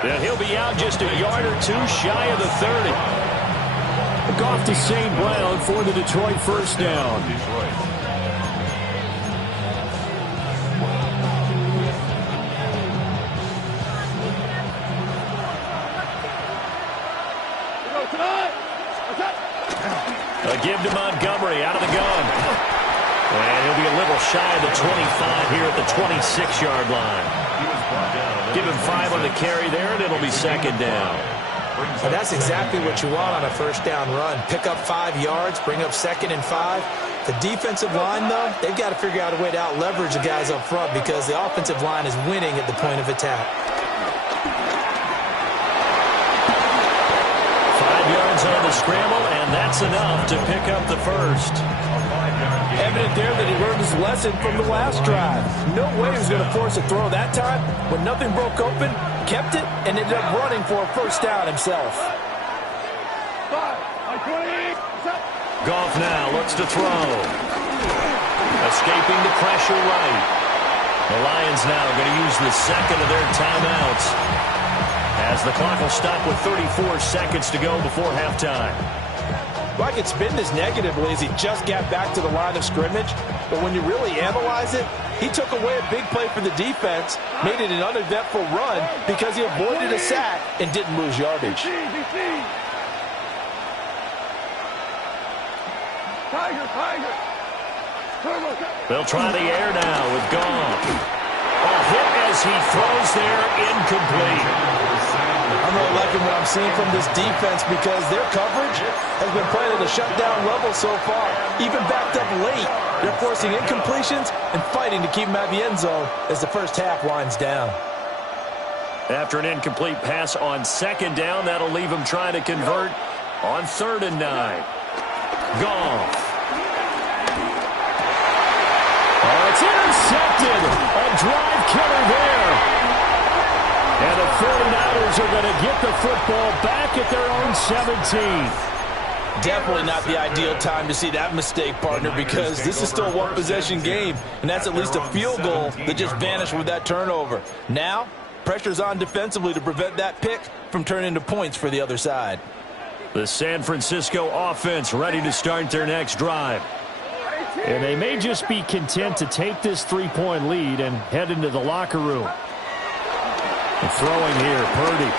Then he'll be out just a yard or 2 shy of the 30. Off to St. Brown for the Detroit 1st down. A give to Montgomery out of the gun. And he'll be a little shy of the 25 here at the 26-yard line. Give him 5 on the carry there, and it'll be 2nd down. And that's exactly what you want on a 1st down run. Pick up 5 yards, bring up 2nd and 5. The defensive line, though, they've got to figure out a way to out-leverage the guys up front because the offensive line is winning at the point of attack. 5 yards on the scramble, and that's enough to pick up the 1st. Evident there that he learned his lesson from the last drive. No way he was going to force a throw that time. When nothing broke open, kept it, and ended up running for a 1st down himself. Goff now looks to throw. Escaping the pressure right. The Lions now going to use the 2nd of their timeouts as the clock will stop with 34 seconds to go before halftime. Well, I could spin this negatively as he just got back to the line of scrimmage, but when you really analyze it, he took away a big play for the defense, made it an uneventful run because he avoided a sack and didn't lose yardage. They'll try the air now with Goff. A hit as he throws there, incomplete. I'm really liking what I'm seeing from this defense because their coverage has been playing at a shutdown level so far. Even backed up late, they're forcing incompletions and fighting to keep them out of the end zone as the 1st half winds down. After an incomplete pass on 2nd down, that'll leave him trying to convert on 3rd and 9. Goff. Oh, it's intercepted. A drive killer there. And the 49ers are going to get the football back at their own 17. Definitely not the ideal time to see that mistake, partner, because this is still a one-possession game, and that's at least a field goal that just vanished with that turnover. Now, pressure's on defensively to prevent that pick from turning into points for the other side. The San Francisco offense ready to start their next drive. And they may just be content to take this 3-point lead and head into the locker room. And throwing here, Purdy.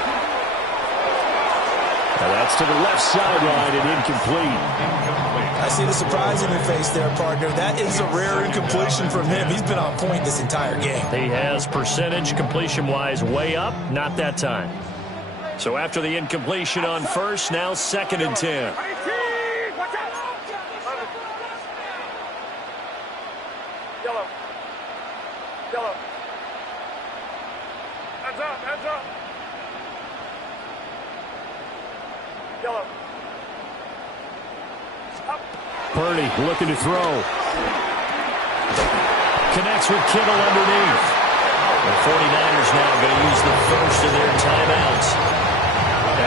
Now that's to the left sideline and incomplete. I see the surprise in your face there, partner. That is a rare incompletion from him. He's been on point this entire game. He has percentage completion-wise way up, not that time. So after the incompletion on first, now 2nd and 10. Yellow. Yellow. Hands up, hands up. Yellow. Up. Purdy looking to throw. Connects with Kittle underneath. The 49ers now going to use the first of their timeouts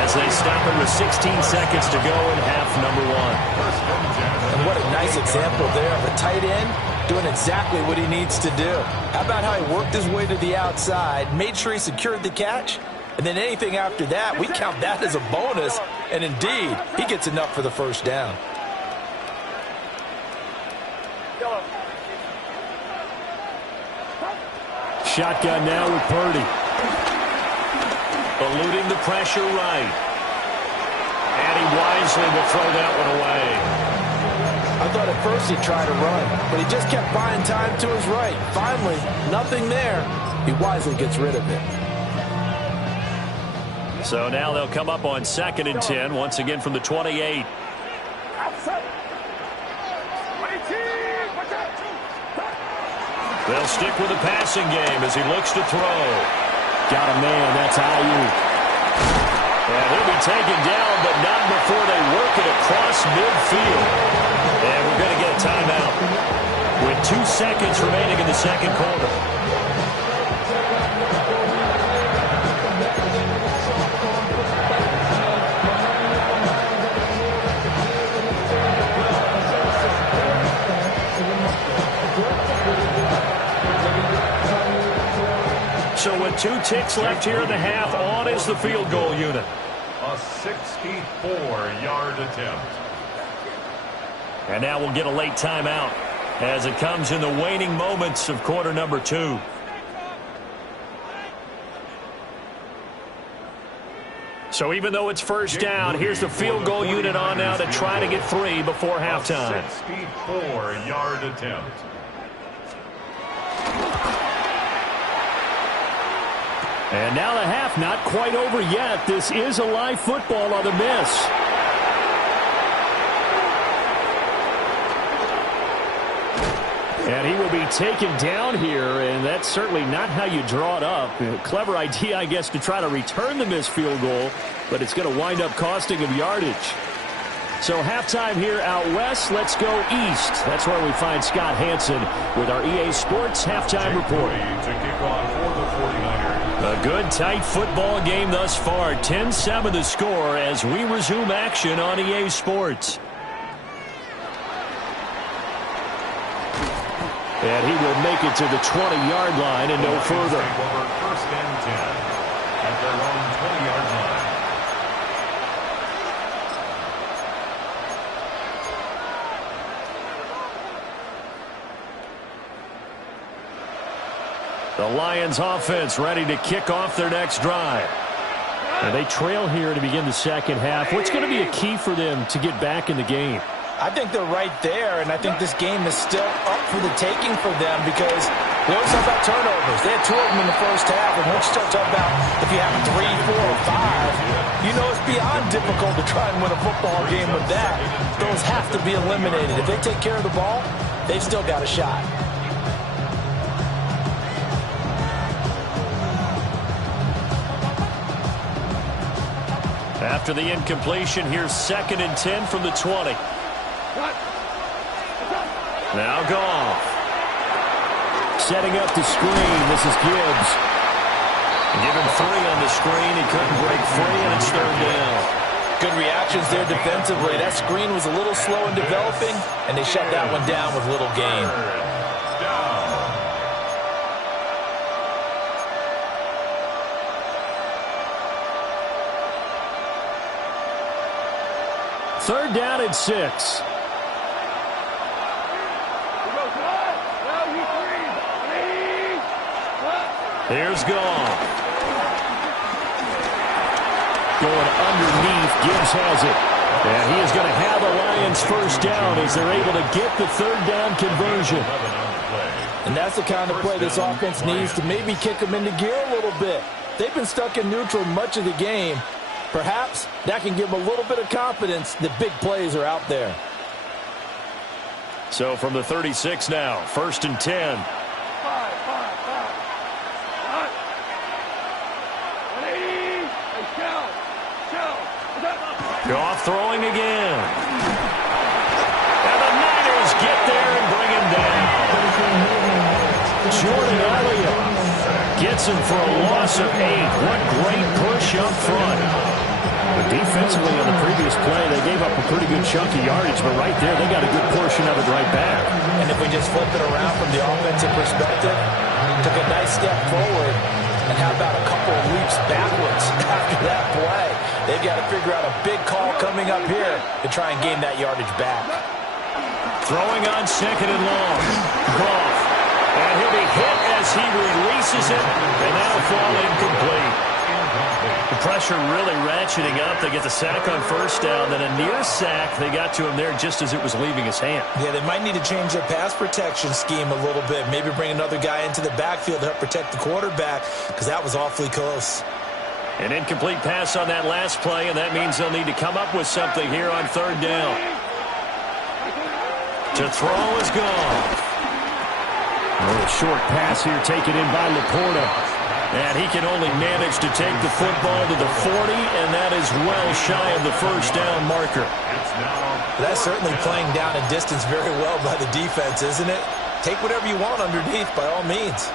as they stop it with 16 seconds to go in half number 1. And what a nice example there of a tight end doing exactly what he needs to do. How about how he worked his way to the outside, made sure he secured the catch, and then anything after that, we count that as a bonus. And indeed, he gets enough for the first down. Shotgun now with Purdy. Eluding the pressure right. And he wisely will throw that one away. I thought at first he'd try to run, but he just kept buying time to his right. Finally, nothing there. He wisely gets rid of it. So now they'll come up on 2nd and 10, once again from the 28. They'll stick with the passing game as he looks to throw. Got a man, that's Ayuk. And he'll be taken down, but not before they work it across midfield. And we're going to get a timeout with 2 seconds remaining in the second quarter. So with 2 ticks left here in the half, on is the field goal unit. A 64-yard attempt. And now we'll get a late timeout as it comes in the waning moments of quarter number 2. So even though it's first down, here's the field goal unit on now to try to get 3 before halftime. A 64-yard attempt. And now the half not quite over yet. This is a live football on the miss. And he will be taken down here, and that's certainly not how you draw it up. Clever idea, I guess, to try to return the missed field goal, but it's going to wind up costing him yardage. So halftime here out west. Let's go east. That's where we find Scott Hansen with our EA Sports halftime report. To kick off for the 49ers. A good, tight football game thus far. 10-7 the score as we resume action on EA Sports. And he will make it to the 20-yard line and no further. First and 10 at their own 20-yard line. The Lions offense ready to kick off their next drive. And they trail here to begin the second half. What's going to be a key for them to get back in the game? I think they're right there, and I think this game is still up for the taking for them because we always talk about turnovers. They had 2 of them in the first half, and once you start talking about if you have 3, 4, or 5, you know it's beyond difficult to try and win a football game with that. Those have to be eliminated. If they take care of the ball, they've still got a shot. After the incompletion, here's 2nd and 10 from the 20. Now Goff. Setting up the screen. This is Gibbs. Give him 3 on the screen. He couldn't break free, and it's 3rd down. Good reactions there defensively. That screen was a little slow in developing, and they shut that one down with little gain. Third down and 6. Here's Goff. Going underneath. Gibbs has it. And he is going to have a Lions first down as they're able to get the third down conversion. And that's the kind of play this offense needs to maybe kick them into gear a little bit. They've been stuck in neutral much of the game. Perhaps that can give them a little bit of confidence that big plays are out there. So from the 36 now, 1st and 10. Goff throwing again. And the Niners get there and bring him down. Jordan Elliott gets him for a loss of 8. What great push up front. But defensively on the previous play, they gave up a pretty good chunk of yardage, but right there, they got a good portion of it right back. And if we just flip it around from the offensive perspective, took a nice step forward, and how about a couple of leaps backwards after that play? They've got to figure out a big call coming up here to try and gain that yardage back. Throwing on 2nd and long. Goff. And he'll be hit as he releases it, and that'll fall incomplete. The pressure really ratcheting up. They get the sack on 1st down, then a near sack. They got to him there just as it was leaving his hand. Yeah, they might need to change their pass protection scheme a little bit. Maybe bring another guy into the backfield to help protect the quarterback, because that was awfully close. An incomplete pass on that last play, and that means they'll need to come up with something here on 3rd down. To throw is gone. A little short pass here taken in by Laporta. And he can only manage to take the football to the 40, and that is well shy of the 1st down marker. That's certainly playing down a distance very well by the defense, isn't it? Take whatever you want underneath, by all means.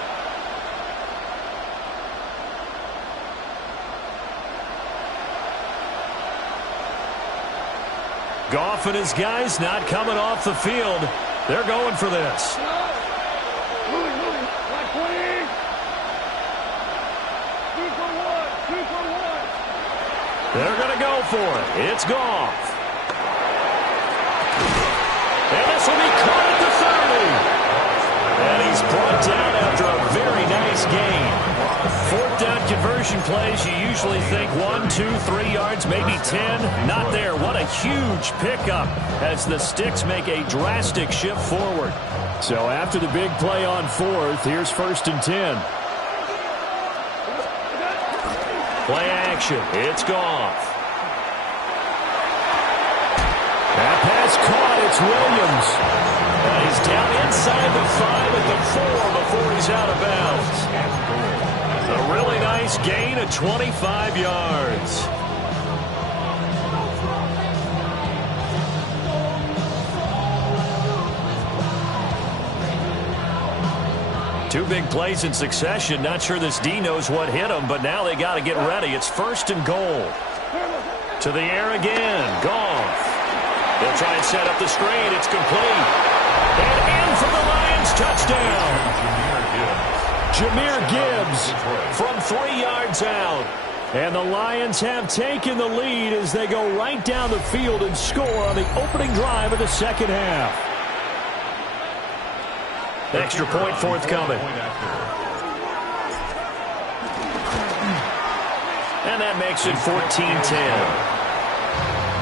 Goff and his guys not coming off the field. They're going for this. They're going to go for it. It's Goff. And this will be caught at the 30. And he's brought down after a very nice gain. 4th down conversion plays, you usually think 1, 2, 3 yards, maybe 10. Not there. What a huge pickup as the Sticks make a drastic shift forward. So after the big play on 4th, here's 1st and 10. Play action. It's Goff. That pass caught. It's Williams. And he's down inside the 5 at the 4 before he's out of bounds. A really nice gain of 25 yards. Two big plays in succession. Not sure this D knows what hit him, but now they got to get ready. It's 1st and goal. To the air again. Goff. They'll try and set up the screen. It's complete. And in for the Lions touchdown. Jahmyr Gibbs from 3 yards out. And the Lions have taken the lead as they go right down the field and score on the opening drive of the 2nd half. Extra point forthcoming. And that makes it 14-10.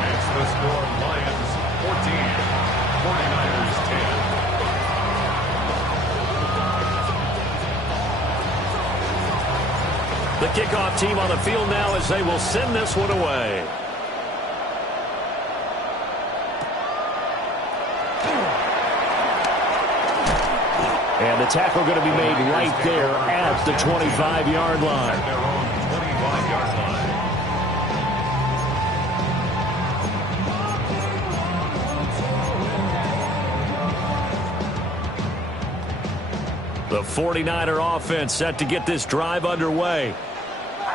Makes the score Lions 14, 49ers 10. The kickoff team on the field now as they will send this one away. And the tackle going to be made right there at the 25-yard line. Their own 25-yard line. The 49er offense set to get this drive underway.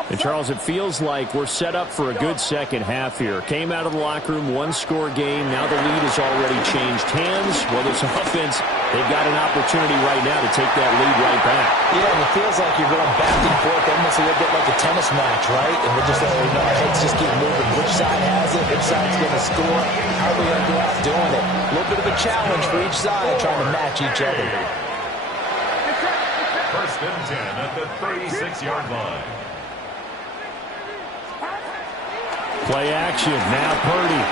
And, Charles, it feels like we're set up for a good second half here. Came out of the locker room, one-score game. Now the lead has already changed hands. Well, this offense, they've got an opportunity right now to take that lead right back. Yeah, and it feels like you're going back and forth almost a little bit like a tennis match, right? And we're just letting our heads just keep moving. Which side has it? Which side's going to score? How are we going to go out doing it? A little bit of a challenge for each side trying to match each other. 1st and 10 at the 36-yard line. Play action. Now Purdy.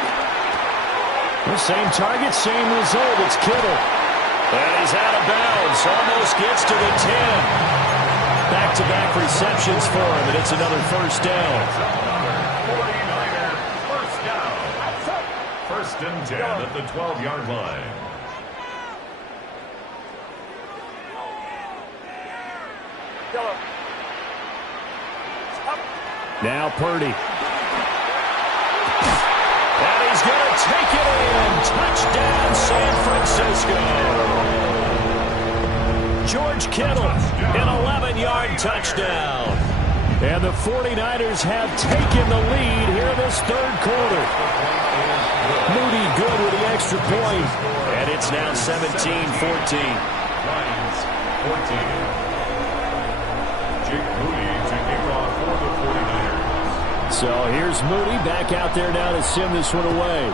The same target, same result. It's Kittle. And he's out of bounds. Almost gets to the 10. Back-to-back receptions for him, and it's another first down. 49er first down. First and 10 at the 12-yard line. Now Purdy. And he's going to take it in. Touchdown, San Francisco. George Kittle, an 11-yard touchdown. And the 49ers have taken the lead here in this third quarter. Moody good with the extra point. And it's now 17-14. Lions 14. Jake Moody to kick off for the 49ers. So here's Moody back out there now to send this one away.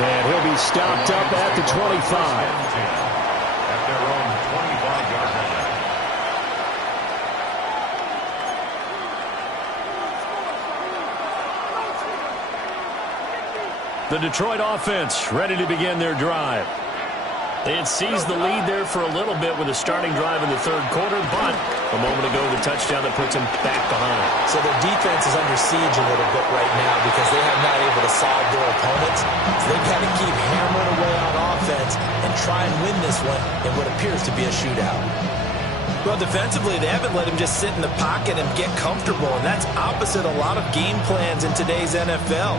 And he'll be stopped up at the 25. At their own 25-yard line. The Detroit offense ready to begin their drive. They had seized the lead there for a little bit with a starting drive in the third quarter, but a moment ago the touchdown that puts them back behind. So their defense is under siege a little bit right now because they have not able to solve their opponents. So they've got to keep hammering away on offense and try and win this one in what appears to be a shootout. Well, defensively, they haven't let him just sit in the pocket and get comfortable, and that's opposite a lot of game plans in today's NFL.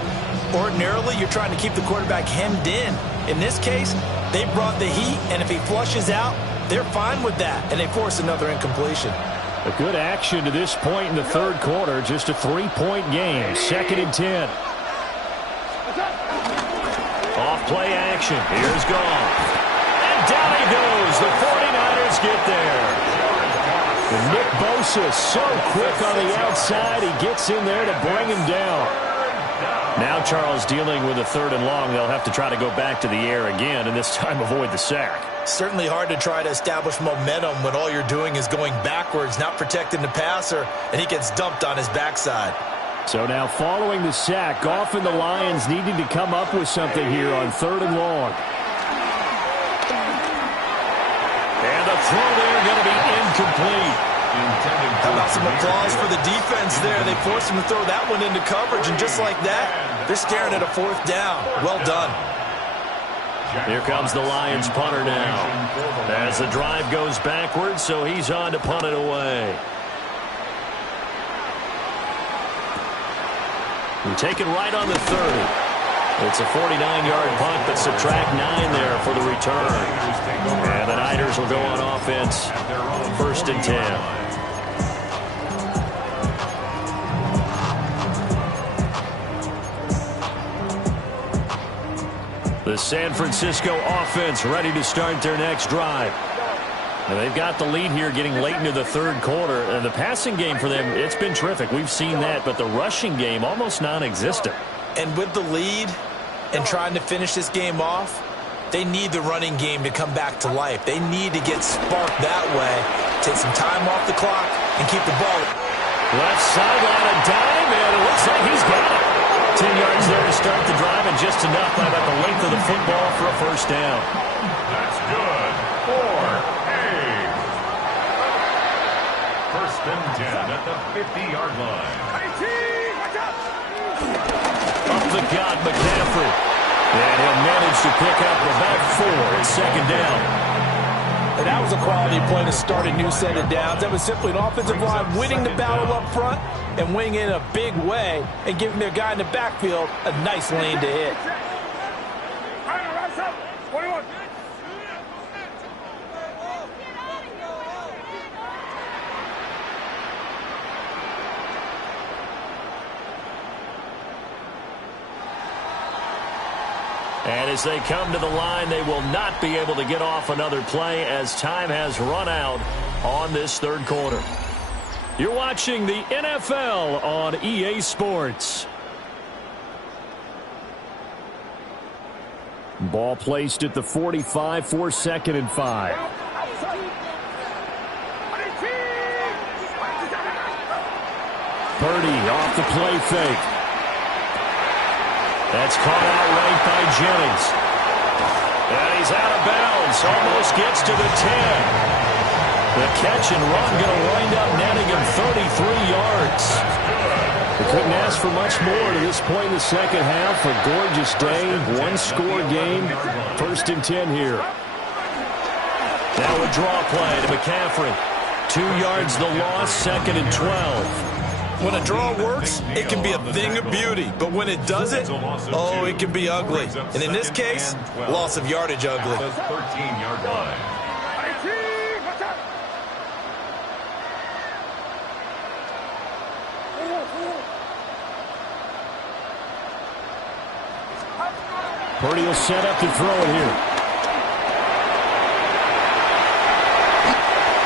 Ordinarily, you're trying to keep the quarterback hemmed in. In this case, they brought the heat, and if he flushes out, they're fine with that, and they force another incompletion. A good action to this point in the third quarter. Just a 3-point game. 2nd and 10. Off play action. Here's Goff. And down he goes. The 49ers get there. And Nick Bosa so quick on the outside. He gets in there to bring him down. Now Charles dealing with a 3rd and long. They'll have to try to go back to the air again, and this time avoid the sack. Certainly hard to try to establish momentum when all you're doing is going backwards, not protecting the passer, and he gets dumped on his backside. So now following the sack, Goff and the Lions needing to come up with something here on 3rd and long. And the throw there going to be incomplete. How about some applause for the defense there? They forced him to throw that one into coverage, and just like that, they're staring at a 4th down. Well done. Here comes the Lions punter now. As the drive goes backwards, so he's on to punt it away. And take it right on the 30. It's a 49-yard punt, but subtract 9 there for the return. And the Niners will go on offense. 1st and 10. The San Francisco offense ready to start their next drive. And they've got the lead here getting late into the third quarter. And the passing game for them, it's been terrific. We've seen that, but the rushing game almost non-existent. And with the lead and trying to finish this game off, they need the running game to come back to life. They need to get sparked that way, take some time off the clock, and keep the ball. Left sideline, a dime, and it looks like he's got it. 10 yards there to start the drive, and just enough by about the length of the football for a first down. That's good for Hayes. 1st and 10 at the 50-yard line. Up the gut, McCaffrey. And he'll manage to pick up about 4 at 2nd down. And that was a quality play to start a new set of downs. That was simply an offensive line winning the battle up front and winning in a big way and giving their guy in the backfield a nice lane to hit. And as they come to the line, they will not be able to get off another play as time has run out on this third quarter. You're watching the NFL on EA Sports. Ball placed at the 45 for 2nd and 5. Purdy off the play fake. That's caught out right by Jennings. And he's out of bounds. Almost gets to the 10. The catch and run going to wind up netting him 33 yards. They couldn't ask for much more to this point in the second half. A gorgeous day, one-score game. 1st and 10 here. Now a draw play to McCaffrey. 2 yards the loss, 2nd and 12. When a draw works, it can be a thing of beauty. But when it doesn't, oh, it can be ugly. And in this case, loss of yardage ugly. 13-yard line. Purdy will set up to throw it here.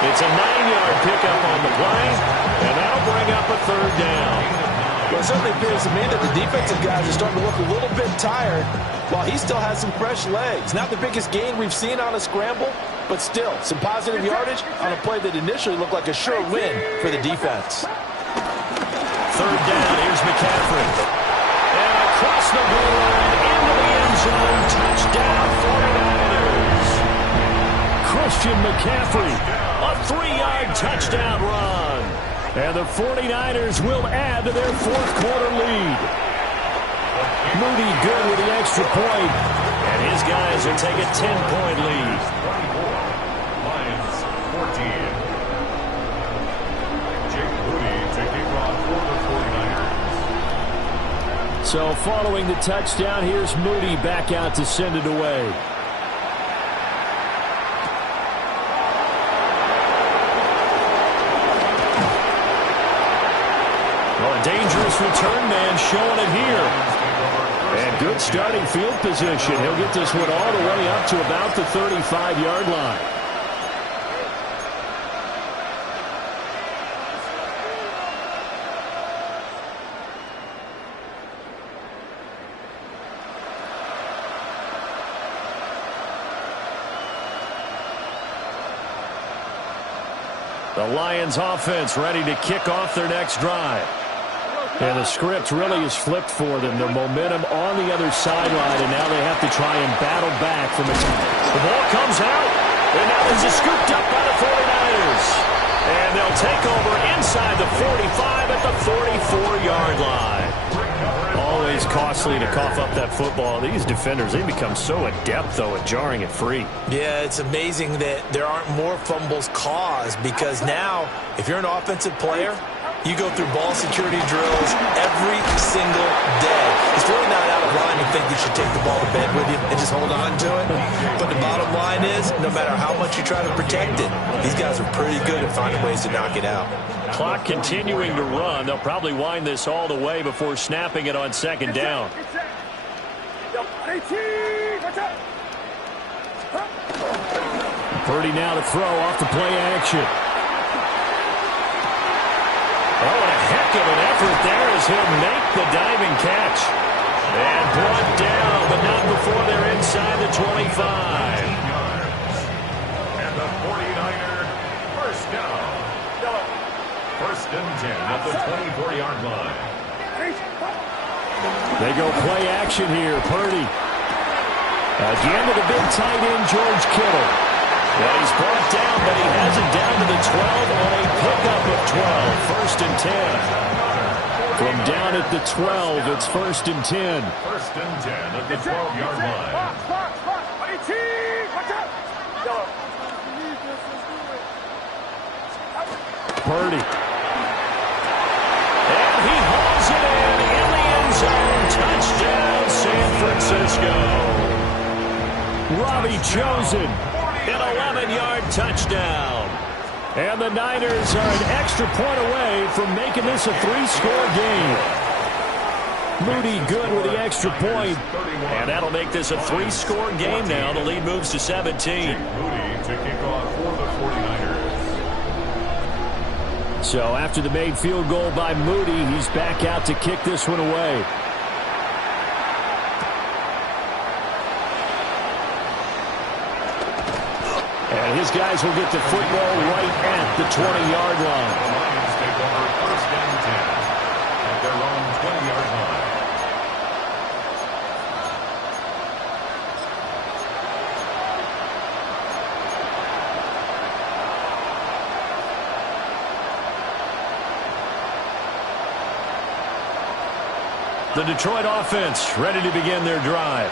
It's a 9-yard pickup on the play, and that'll bring up a 3rd down. Well, it certainly appears to me that the defensive guys are starting to look a little bit tired while he still has some fresh legs. Not the biggest gain we've seen on a scramble, but still some positive yardage on a play that initially looked like a sure win for the defense. 3rd down, here's McCaffrey. And across the goal line into the end zone, touchdown 49ers. Christian McCaffrey, a 3-yard touchdown run. And the 49ers will add to their 4th quarter lead. Moody good with the extra point. And his guys will take a 10-point lead. 24, Lions 14. Jake Moody to kick off for the 49ers. So following the touchdown, here's Moody back out to send it away. Dangerous return man showing it here. And good starting field position. He'll get this one all the way up to about the 35-yard line. The Lions offense ready to kick off their next drive. And the script really is flipped for them. Their momentum on the other sideline, and now they have to try and battle back from it. The ball comes out, and now this is scooped up by the 49ers. And they'll take over inside the 45 at the 44-yard line. Always costly to cough up that football. These defenders, they become so adept, though, at jarring it free. Yeah, it's amazing that there aren't more fumbles caused because now, if you're an offensive player, you go through ball security drills every single day. It's really not out of line to think you should take the ball to bed with you and just hold on to it. But the bottom line is, no matter how much you try to protect it, these guys are pretty good at finding ways to knock it out. Clock continuing to run. They'll probably wind this all the way before snapping it on 2nd down. Purdy now to throw off the play action. Oh, and a heck of an effort there as he'll make the diving catch. And brought down, but not before they're inside the 25. And the 49er first down. 1st and 10 at the 24-yard line. They go play action here. Purdy. Again to the big tight end, George Kittle. Well, he's brought down, but he has it down to the 12 on a pickup of 12. 1st and 10. From down at the 12, it's 1st and 10. 1st and 10 at the 12-yard line. Purdy. And he hauls it in the end zone. Touchdown, San Francisco. Robbie Chosen. An 11-yard touchdown. And the Niners are an extra point away from making this a 3-score game. Moody good with the extra point. And that'll make this a 3-score game now. The lead moves to 17. Moody to kick off for the 49ers. So after the made field goal by Moody, he's back out to kick this one away. And his guys will get the football right at the 20-yard line. The Lions take over 1st and 10. The Detroit offense ready to begin their drive.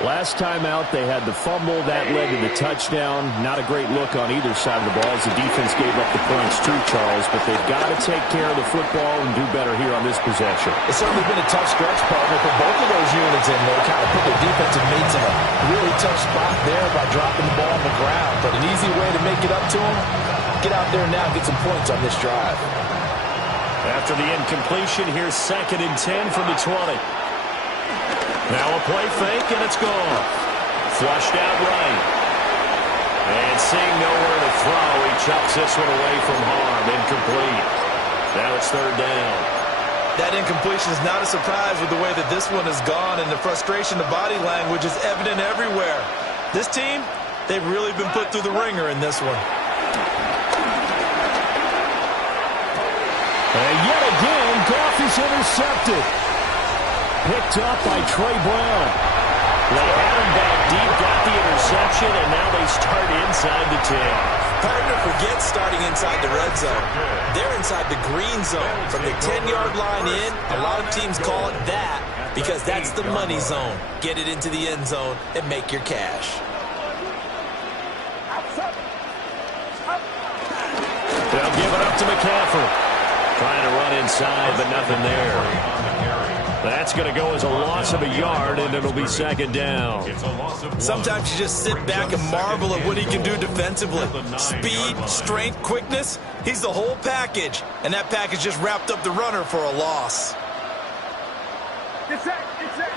Last time out, they had the fumble. That led to the touchdown. Not a great look on either side of the ball as the defense gave up the points too, Charles. But they've got to take care of the football and do better here on this possession. It's certainly been a tough stretch, partner, for both of those units in there. Kind of put their defensive mates in a really tough spot there by dropping the ball on the ground. But an easy way to make it up to them, get out there now and get some points on this drive. After the incompletion, here's 2nd and 10 from the 20. Now a play fake, and it's gone. Flushed out right. And seeing nowhere to throw, he chucks this one away from harm. Incomplete. Now it's 3rd down. That incompletion is not a surprise with the way that this one has gone, and the frustration, the body language is evident everywhere. This team, they've really been put through the ringer in this one. And yet again, Goff is intercepted. Picked up by Trey Brown. They had him back deep, got the interception, and now they start inside the 10. Partner, forget starting inside the red zone. They're inside the green zone. From the 10-yard line in, a lot of teams call it that because that's the money zone. Get it into the end zone and make your cash. They'll give it up to McCaffrey. Trying to run inside, but nothing there. That's going to go as a loss of a yard, and it'll be 2nd down. Sometimes you just sit back and marvel at what he can do defensively. Speed, strength, quickness, he's the whole package. And that package just wrapped up the runner for a loss. Get set, get set.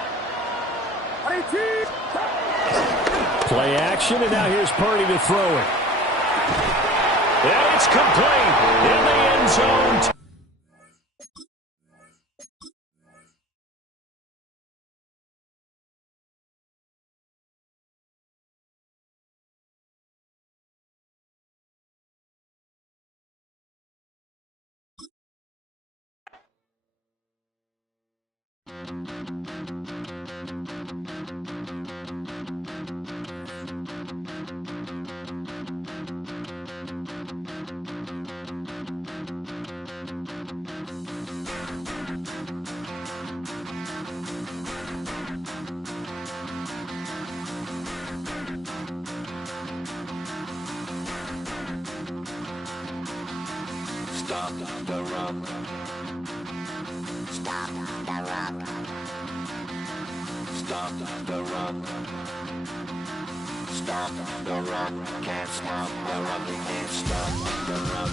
18. Play action, and now here's Purdy to throw it. And it's complete in the end zone. Stop the run. Stop the run. Stop the run. Stop the run. Can't stop the run. You can't stop the run.